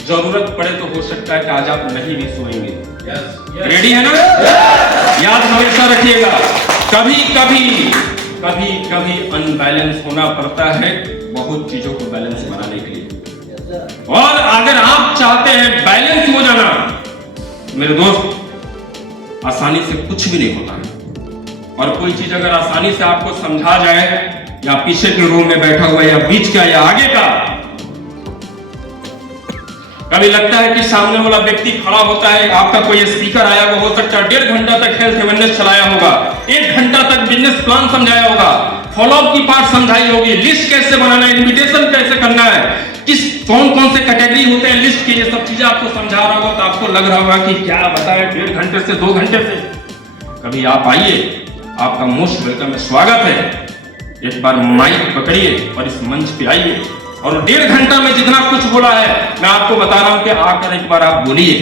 जरूरत पड़े तो हो सकता है कि आज आप नहीं भी सोएंगे। yes. रेडी है ना? yes. याद हमेशा रखिएगा, कभी कभी अनबैलेंस होना पड़ता है बहुत चीजों को बैलेंस बनाने के लिए। और अगर आप चाहते हैं बैलेंस हो जाना, मेरे दोस्त, आसानी से कुछ भी नहीं होता है। और कोई चीज अगर आसानी से आपको समझा जाए, या पीछे के रूम में बैठा हुआ, या बीच का, या आगे का, कभी लगता है कि सामने वाला व्यक्ति खड़ा होता है, आपका कोई स्पीकर आया, वो हो सकता है 1.5 घंटा तक हेल्थ अवेयरनेस चलाया होगा, 1 घंटा तक बिजनेस प्लान समझाया होगा, फॉलोअप की पार्ट समझाई होगी, लिस्ट कैसे बनाना है, इन्विटेशन कैसे करना है, किस कौन से कैटेगरी होते हैं लिस्ट के, ये सब चीजें आपको समझा रहा होगा, तो आपको लग रहा होगा कि क्या बताया 1.5 घंटे से 2 घंटे से। कभी आप आइए, आपका मोस्ट वेलकम है, स्वागत है। एक बार माइक पकड़िए और इस मंच पे आइए, और 1.5 घंटा में जितना कुछ बोला है, मैं आपको बता रहा हूं कि आकर एक बार आप बोलिए,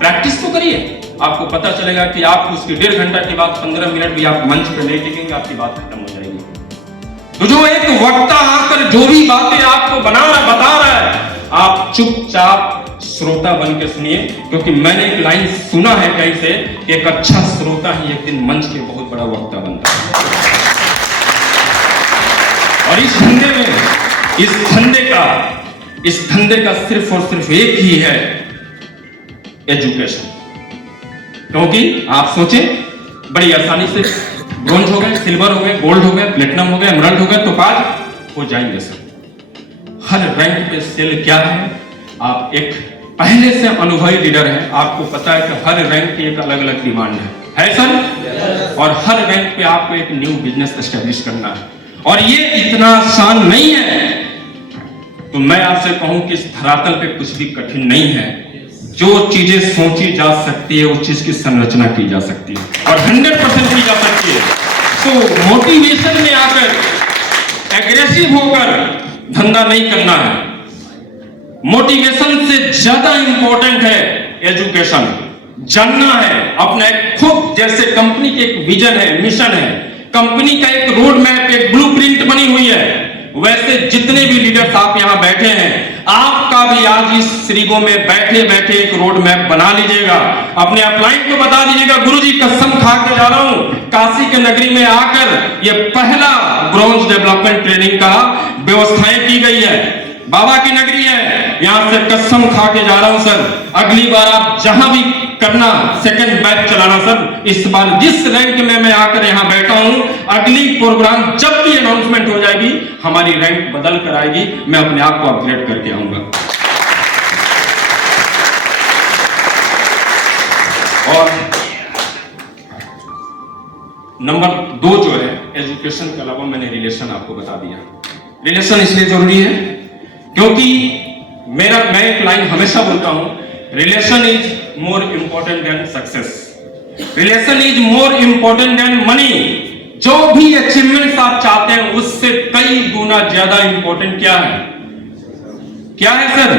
प्रैक्टिस तो करिए, आपको पता चलेगा कि आप उसके 1.5 घंटा के बाद 15 मिनट भी आप मंच पे नहीं टिकेंगे, आपकी बात खत्म हो जाएगी। तो जो एक वक्ता आकर जो भी बातें आपको बता रहा है, आप चुपचाप श्रोता बन के सुनिए, क्योंकि मैंने एक लाइन सुना है कहीं से कि एक अच्छा श्रोता ही एक दिन मंच के बहुत बड़ा वक्ता बनता है। और इस धंधे का सिर्फ और सिर्फ एक ही है, एजुकेशन। क्योंकि आप सोचें, बड़ी आसानी से ब्रोंज हो गए, सिल्वर हो गए, गोल्ड हो गए, प्लेटिनम हो गए, एमराल्ड हो गए, तो पास हो जाएंगे सर। हर रैंक पे सेल क्या है, आप एक पहले से अनुभवी लीडर हैं, आपको पता है कि हर रैंक की एक अलग अलग डिमांड है सर? yes. और हर रैंक पे आपको एक न्यू बिजनेस एस्टेब्लिश करना है, और ये इतना आसान नहीं है। तो मैं आपसे कहूं कि इस धरातल पे कुछ भी कठिन नहीं है, जो चीजें सोची जा सकती है उस चीज की संरचना की जा सकती है, और 100% की जा सकती है। तो मोटिवेशन में आकर एग्रेसिव होकर धंधा नहीं करना है। मोटिवेशन से ज्यादा इंपॉर्टेंट है एजुकेशन। जानना है अपना एक खुद, जैसे कंपनी की एक विजन है, मिशन है, कंपनी का एक रोड मैप, एक ब्लूप्रिंट बनी हुई है, वैसे जितने भी लीडर्स आप यहां बैठे हैं, आपका भी आज इस श्रीगो में बैठे बैठे एक रोड मैप बना लीजिएगा। अपने अपलाइन को बता दीजिएगा, गुरुजी कसम खा के जा रहा हूं, काशी के नगरी में आकर ये पहला ब्रॉन्ज डेवलपमेंट ट्रेनिंग का व्यवस्थाएं की गई है, बाबा की नगरी है, यहां से कसम खा के जा रहा हूं सर, अगली बार आप जहां भी करना सेकंड बैच चलाना सर। इस बार जिस रैंक में मैं आकर यहां बैठा हूं, अगली प्रोग्राम जब भी अनाउंसमेंट हो जाएगी, हमारी रैंक बदल कर आएगी, मैं अपने आप को अपग्रेड करके आऊंगा। और नंबर 2 जो है, एजुकेशन के अलावा मैंने रिलेशन आपको बता दिया। रिलेशन इसलिए जरूरी है क्योंकि मैं एक लाइन हमेशा बोलता हूं, relation is more important than success, relation is more important than money. जो भी अचीवमेंट्स आप चाहते हैं उससे कई गुना ज्यादा इंपॉर्टेंट क्या है? क्या है सर?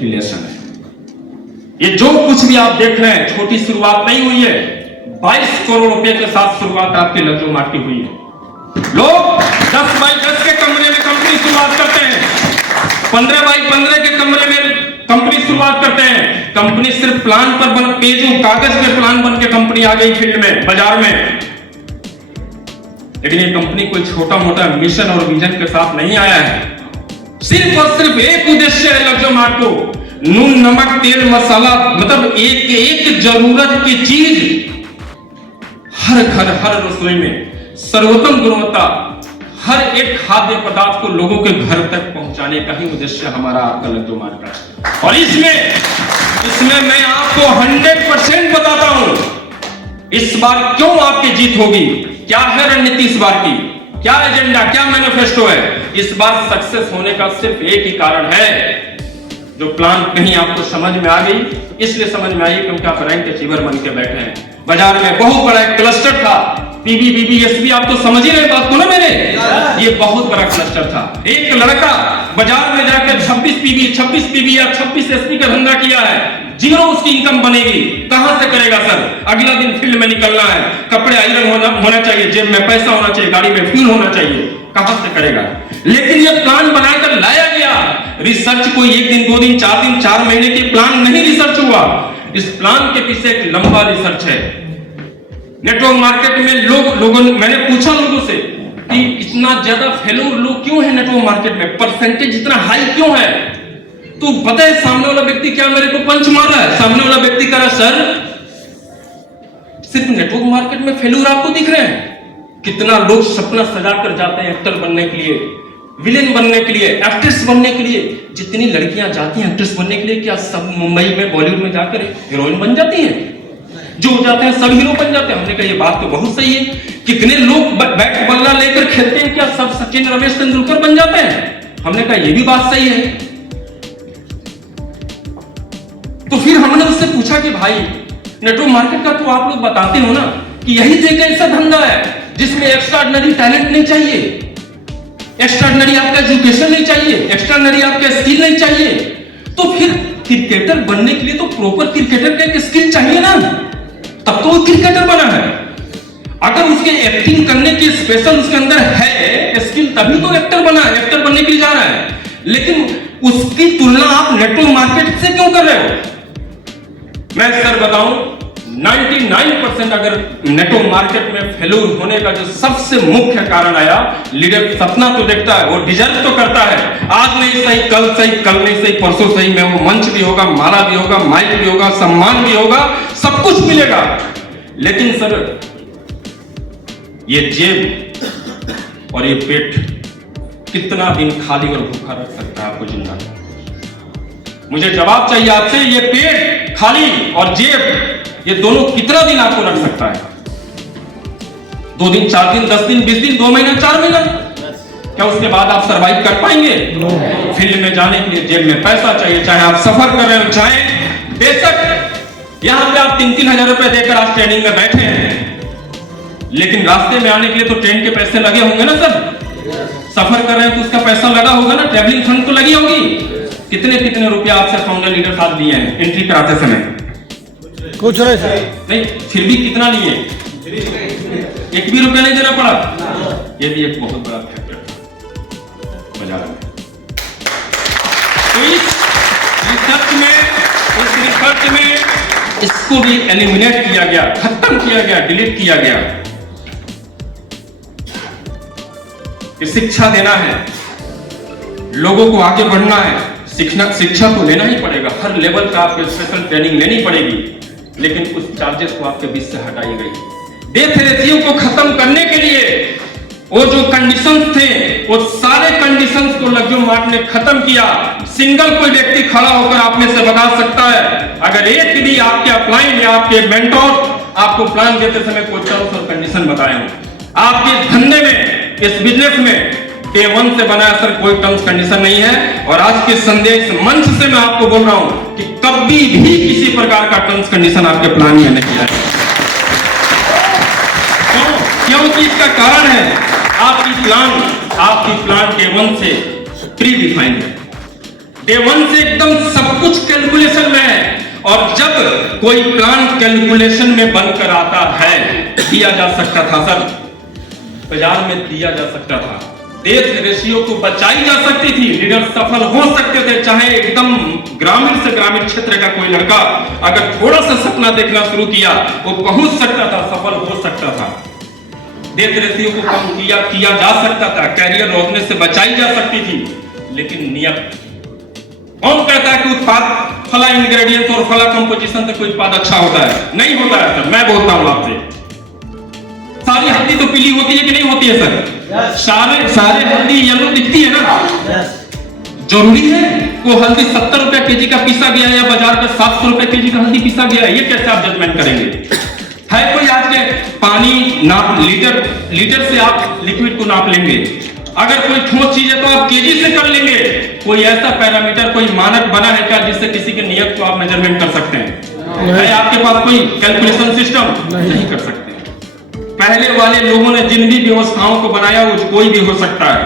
रिलेशन है। ये जो कुछ भी आप देख रहे हैं, छोटी शुरुआत नहीं हुई है, 22 करोड़ रुपए के साथ शुरुआत आपके लज्जो मार की हुई है। लोग 10 बाई 10 के कमरे में कंपनी शुरुआत करते हैं, 15 बाई 15 के कमरे में कंपनी शुरुआत करते हैं, कंपनी सिर्फ प्लान पर बन पेजों कागज पे प्लान बन के कंपनी आ गई फील्ड में, बाजार में। लेकिन ये कंपनी कोई छोटा मोटा मिशन और विजन के साथ नहीं आया है। सिर्फ और सिर्फ एक उद्देश्य है लक्ष्य मार्ट को, नून नमक तेल मसाला, मतलब एक एक जरूरत की चीज हर घर हर रसोई में सर्वोत्तम गुणवत्ता, हर एक खाद्य पदार्थ को लोगों के घर तक पहुंचाने का ही उद्देश्य हमारा आपका लक्ष्य मार्ट है। और इसमें मैं आपको 100% बताता हूं, इस बार क्यों आपकी जीत होगी, क्या है रणनीति इस बार की, क्या एजेंडा, क्या मैनिफेस्टो है। इस बार सक्सेस होने का सिर्फ एक ही कारण है, जो प्लान कहीं आपको समझ में आ गई, इसलिए समझ में आई क्योंकि आप रैंक अचीवर बन के बैठे हैं। बाजार में बहुत बड़ा एक क्लस्टर था, पीबी बीबी एसबी, आप तो समझ ही रहे बात को ना मेरे, ये बहुत बड़ा क्लस्टर था। एक लड़का बाजार में जाकर 26 पीबी या 26 एसपी का धंधा किया है, जीरो उसकी इनकम बनेगी, कहां से करेगा सर। अगला दिन फील्ड में निकलना है, कपड़े आयरन होना चाहिए, जेब में पैसा होना चाहिए, गाड़ी में फ्यूल होना चाहिए, कहां से करेगा। लेकिन ये प्लान बनाकर लाया गया, रिसर्च कोई 1 दिन 2 दिन 4 दिन 4 महीने के प्लान नहीं रिसर्च हुआ, इस प्लान के पीछे एक लंबा रिसर्च है। नेटवर्क मार्केट में मैंने पूछा लोगों से कि इतना ज्यादा फेल्योर लोग क्यों है नेटवर्क मार्केट में, परसेंटेज इतना हाई क्यों है। तो पता है सामने वाला व्यक्ति क्या मेरे को पंच मार रहा है, सामने वाला व्यक्ति कह रहा है सर सिर्फ नेटवर्क मार्केट में फेल्योर आपको दिख रहे हैं। कितना लोग सपना सजा कर जाते हैं एक्टर बनने के लिए, विलेन बनने के लिए, एक्ट्रेस बनने के लिए। जितनी लड़कियां जाती हैं एक्ट्रेस बनने के लिए, क्या सब मुंबई में बॉलीवुड में जाकर हीरोइन बन जाती हैं? जो जाते हैं सब हीरो बन जाते हैं। हमने कहा ये बात तो बहुत सही है। कितने लोग बैट बल्ला लेकर खेलते हैं, क्या सब सचिन रमेश तेंदुलकर बन जाते हैं? हमने कहा ये भी बात सही है। तो फिर हमने उससे पूछा कि भाई नेटवर्क मार्केट का तो आप लोग बताते हो ना कि यही तो एक ऐसा धंधा है जिसमें एक्स्ट्राऑर्डिनरी टैलेंट नहीं चाहिए, एक्स्ट्राऑर्डिनरी आपका एजुकेशन नहीं चाहिए, एक्स्ट्राऑर्डिनरी आपका स्किल नहीं चाहिए। तो फिर क्रिकेटर बनने के लिए तो प्रॉपर क्रिकेटर का एक स्किल चाहिए ना, तब तो वो क्रिकेटर बना है। अगर उसके एक्टिंग करने की स्पेशल उसके अंदर है स्किल, तभी तो एक्टर बना है, एक्टर बनने के लिए जा रहा है। लेकिन उसकी तुलना आप नेटवर्क मार्केट से क्यों कर रहे हो? मैं सर बताऊं 99% अगर नेटवर्क मार्केट में फेल्योर होने का जो सबसे मुख्य कारण आया, लीडर सपना तो देखता है, वो डिजर्व तो करता है, आज नहीं सही कल सही, कल नहीं सही परसों सही में वो मंच भी होगा, माला भी होगा, माइक भी होगा, सम्मान भी होगा, सब कुछ मिलेगा। लेकिन सर ये जेब और ये पेट कितना दिन खाली और भूखा रख सकता है आपको जिंदा? मुझे जवाब चाहिए आपसे। ये पेट खाली और जेब ये दोनों कितना दिन आपको रख सकता है? 2 दिन 4 दिन 10 दिन 20 दिन 2 महीना 4 महीना? क्या उसके बाद आप सरवाइव कर पाएंगे? फील्ड में जाने के लिए जेब में पैसा चाहिए, चाहे आप सफर कर रहे हो, चाहे बेशक यहां पे आप 3-3 हजार रुपए देकर आज ट्रेनिंग में बैठे हैं, लेकिन रास्ते में आने के लिए तो ट्रेन के पैसे लगे होंगे ना सर। सफर कर रहे हैं तो उसका पैसा लगा होगा ना, ट्रैवलिंग फंड तो लगी होगी। कितने रुपया आपसे फाउंडर लीडर साहब दिए हैं एंट्री कराते समय? कुछ नहीं सर। नहीं, फिर भी कितना लिए? 1 भी रुपया नहीं देना पड़ा। ये भी एक बहुत बड़ा फैक्टर बाजार में। तो इस रिसर्च में इसको भी एलिमिनेट किया गया, खत्म किया गया, डिलीट किया गया। कि शिक्षा देना है, लोगों को आगे बढ़ना है, शिक्षा तो लेना ही पड़ेगा, हर लेवल का आपको स्पेशल ट्रेनिंग लेनी पड़ेगी, लेकिन उस चार्जेस को आपके बीच से हटाई गई। डेथ रेशियो को खत्म करने के लिए वो जो कंडीशंस थे, वो सारे कंडीशंस को लक्ष्य मार्ट ने खत्म किया। सिंगल कोई व्यक्ति खड़ा होकर आप में से बता सकता है, अगर एक भी आपके अपलाइन या आपके मेंटोर आपको प्लान देते समय कोई टर्म्स और कंडीशन बताए हो, आपके धंधे में, इस बिजनेस में Day 1 से बनाया सर कोई टर्म्स कंडीशन नहीं है। और आज के संदेश मंच से मैं आपको बोल रहा हूं कि कभी भी किसी प्रकार का टर्म्स कंडीशन आपके प्लान में नहीं है। क्योंकि इसका कारण है आपकी प्लान Day 1 से प्री डिफाइंड है। Day 1 से एकदम सब कुछ कैलकुलेशन में है। और जब कोई प्लान कैलकुलेशन में बनकर आता है, दिया जा सकता था सर, बाजार में दिया जा सकता था, डेथ रेशियो को बचाई जा सकती थी, लीडर सफल हो सकते थे। चाहे एकदम ग्रामीण से ग्रामीण क्षेत्र का कोई लड़का अगर थोड़ा सा सपना देखना शुरू किया, वो पहुंच सकता था, सफल हो सकता था। डेथ रेशियो को कम किया जा सकता था, कैरियर रोकने से बचाई जा सकती थी। लेकिन नियत, कौन कहता है कि उत्पाद फला इंग्रेडिएंट और फला कंपोजिशन से कोई उत्पाद अच्छा होता है? नहीं होता है सर, मैं बोलता हूं आपसे। सारी हल्दी तो पीली होती है कि नहीं होती है सर? सारे हल्दी येलो दिखती है ना? जरूरी है वो हल्दी 70 रुपए केजी का पीसा गया है या बाजार में 700 रुपए केजी का हल्दी पीसा गया है? ये कैसे आप जजमेंट करेंगे? है कोई आज के पानी नाप लीटर से आप लिक्विड को नाप लेंगे। अगर कोई ठोस चीज है तो आप केजी से कर लेंगे। कोई ऐसा पैरामीटर, कोई मानक बना है क्या जिससे किसी के नियत को आप मेजरमेंट कर सकते हैं? है आपके पास कोई कैलकुलेशन सिस्टम? नहीं कर सकते। पहले वाले लोगों ने जिन भी व्यवस्थाओं को बनाया वो कोई भी हो सकता है,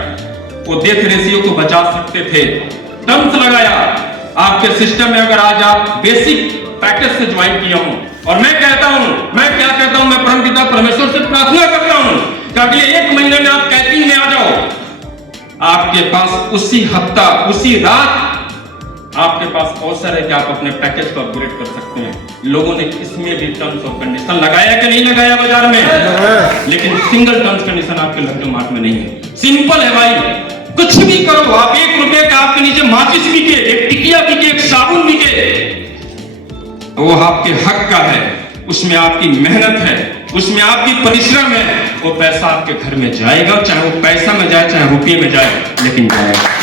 वो डेथ रेशियो को बचा सकते थे। टर्म्स लगाया आपके सिस्टम में। अगर आज आप बेसिक पैकेज से ज्वाइन किया हूं, और मैं क्या कहता हूं, मैं परमपिता परमेश्वर से प्रार्थना करता हूं कि अगले 1 महीने में आप कैंपिंग में आ जाओ। आपके पास उसी हफ्ता, उसी रात आपके पास अवसर है कि आप अपने पैकेज को अपग्रेड कर सकते हैं। लोगों ने इसमें भी टर्म्स और कंडीशन लगाया कि नहीं लगाया बाजार में? लेकिन सिंगल टर्म्स कंडीशन आपके लखनऊ मार्ट में नहीं है। सिंपल है भाई, कुछ भी करो आप। 1 रुपए का आपके नीचे माचिस बिके, एक टिकिया बिके, एक साबुन बिके, वो आपके हक का है। उसमें आपकी मेहनत है, उसमें आपकी परिश्रम है। वो पैसा आपके घर में जाएगा, चाहे वो पैसा में जाए चाहे रुपये में जाए, लेकिन जाएगा।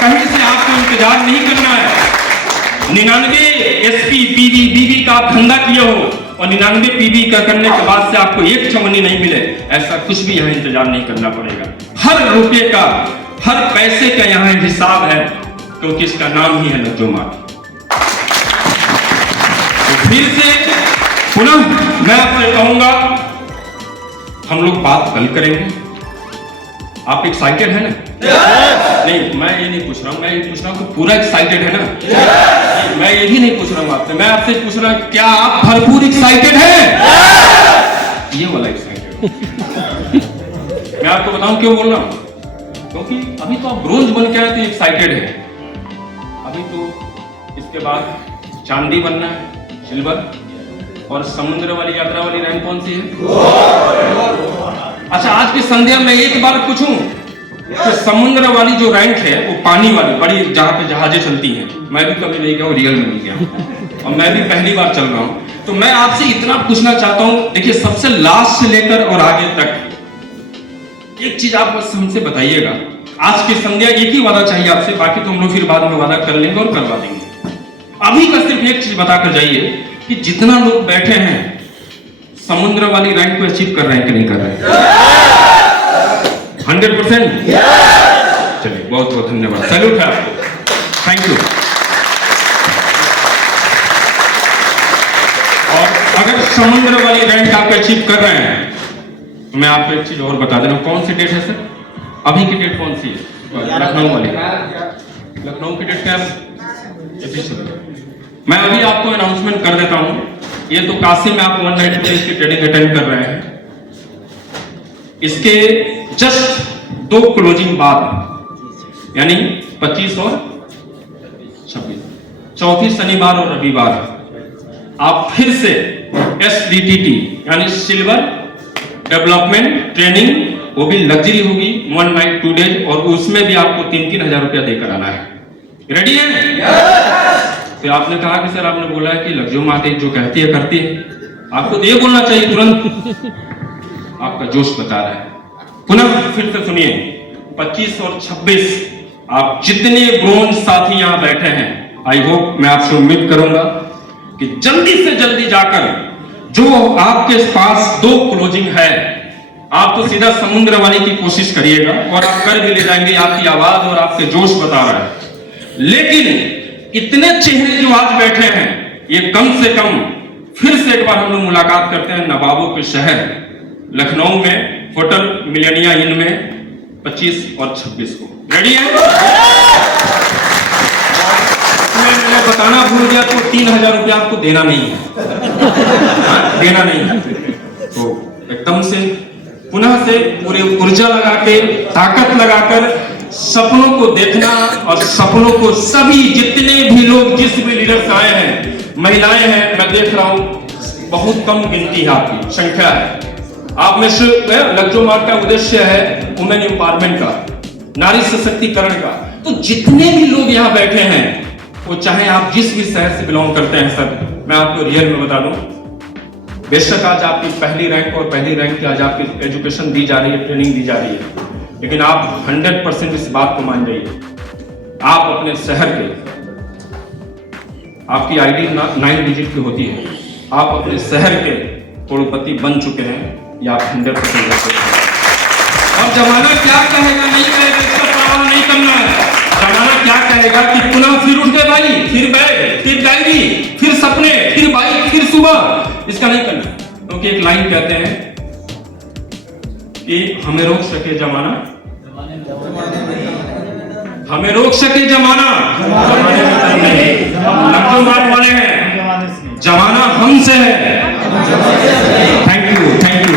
कहीं से आपको इंतजार नहीं करना है। 99 एसपी पीवी बीवी का आप धंधा किए हो और 99 पीवी का करने के बाद से आपको 1 चवन्नी नहीं मिले, ऐसा कुछ भी यहाँ इंतजार नहीं करना पड़ेगा। हर रुपये का, हर पैसे का यहाँ हिसाब है, क्योंकि इसका नाम ही है लखनऊ मार्ट। तो फिर से पुनः मैं आपसे कहूंगा, हम लोग बात कल करेंगे। आप एक्साइटेड है ना? नहीं, मैं ये नहीं पूछ रहा हूं, मैं ये पूछ रहा हूं कि पूरा एक्साइटेड है ना? नहीं, मैं ये भी नहीं पूछ रहा हूं आपसे, मैं आपसे पूछ रहा हूं क्या आप भरपूर एक्साइटेड हैं? ये वाला एक्साइटेड। मैं आपको बताऊं क्यों बोल रहा हूं, क्योंकि अभी तो आप ब्रोंज बन के आए तो एक्साइटेड है। अभी तो इसके बाद चांदी बनना है, सिल्वर, और समुद्र वाली यात्रा वाली रैंक कौन सी है? अच्छा, आज की संध्या में एक बार पूछूं कि समुद्र वाली जो रैंक है वो पानी वाली बड़ी, जहां पे जहाजें चलती हैं, मैं भी कभी नहीं गया हूं, रियल में नहीं गया हूं, और मैं भी पहली बार चल रहा हूं। तो मैं आपसे इतना पूछना चाहता हूं, देखिए सबसे लास्ट से लेकर और आगे तक एक चीज आप बस हमसे बताइएगा। आज की संध्या एक ही वादा चाहिए आपसे, बाकी तो हम लोग फिर बाद में वादा कर लेंगे और करवा देंगे। अभी का सिर्फ एक चीज बताकर जाइए कि जितना लोग बैठे हैं समुद्र वाली रैंक को अचीव कर रहे हैं कि नहीं कर रहे हैं? 100%? चलिए, बहुत बहुत धन्यवाद, सैल्यूट है आपको, थैंक यू। और अगर समुद्र वाली रैंक आप अचीव कर रहे हैं तो मैं आपको एक चीज और बता दे रहा हूं। कौन सी डेट है सर? अभी की डेट कौन सी है? लखनऊ वाली, लखनऊ की डेट क्या है? मैं अभी आपको अनाउंसमेंट कर देता हूं। ये तो काशी में आप 190 डेज की ट्रेनिंग अटेंड कर रहे हैं, इसके जस्ट 2 क्लोजिंग बाद, यानी 25 और 26, चौथी शनिवार और रविवार आप फिर से SDTT यानी सिल्वर डेवलपमेंट ट्रेनिंग, वो भी लग्जरी होगी, 1 नाइट 2 डेज, और उसमें भी आपको 3-3 हजार रुपया देकर आना है। रेडी है? तो आपने कहा कि सर, आपने बोला है कि लखनऊ मार्ट जो कहती है करती है, आपको तो ये बोलना चाहिए तुरंत। आपका जोश बता रहा है। पुनः फिर से सुनिए, 25 और 26 आप जितने ब्रोंज साथी यहाँ बैठे हैं, आई होप, मैं आपसे उम्मीद करूंगा कि जल्दी से जल्दी जाकर जो आपके पास 2 क्लोजिंग है, आप तो सीधा समुद्र वाले की कोशिश करिएगा और आप कर भी ले जाएंगे। आपकी आवाज और आपके जोश बता रहा है। लेकिन इतने चेहरे जो आज बैठे हैं, ये कम से कम फिर से एक बार हम लोग मुलाकात करते हैं नवाबों के शहर लखनऊ में, होटल मिलेनिया इन में 25 और 26 को। रेडी है? मैं बताना भूल गया तो 3000 रुपया आपको देना नहीं है। देना नहीं है तो एकदम से पुनः से पूरी ऊर्जा लगा के, ताकत लगाकर सपनों को देखना, और सपनों को सभी जितने भी लोग, जिस भी लीडर्स आए हैं, महिलाएं हैं, मैं देख रहा हूं बहुत कम गिनती है, आपकी संख्या है। आप में से लज्जो मार्ग का उद्देश्य है वुमेन एम्पावरमेंट का, नारी सशक्तिकरण का। तो जितने भी लोग यहाँ बैठे हैं, वो चाहे आप जिस भी शहर से बिलोंग करते हैं सर, मैं आपको रियल में बता दूं, बेशक आज आपकी पहली रैंक और पहली रैंक की आज आपकी एजुकेशन दी जा रही है, ट्रेनिंग दी जा रही है, लेकिन आप 100% इस बात को मान जाइए, आप अपने शहर के, आपकी आईडी 9 डिजिट की होती है, आप अपने शहर के करोड़पति बन चुके हैं, या आप 100% और जमाना क्या कहेगा नहीं कहेगा इसका परवाह नहीं करना है। जमाना क्या कहेगा कि पुनः फिर उठ गए भाई, फिर बैग, फिर डायरी, फिर सपने, फिर बाइक, फिर सुबह, इसका नहीं करना। क्योंकि एक लाइन कहते हैं कि हमें रोक सके जमाना, हमें रोक सके जमाना, जमाने में दम नहीं। लज्जो मार्ग वाले हैं, जमाना हमसे है। Thank you, thank you.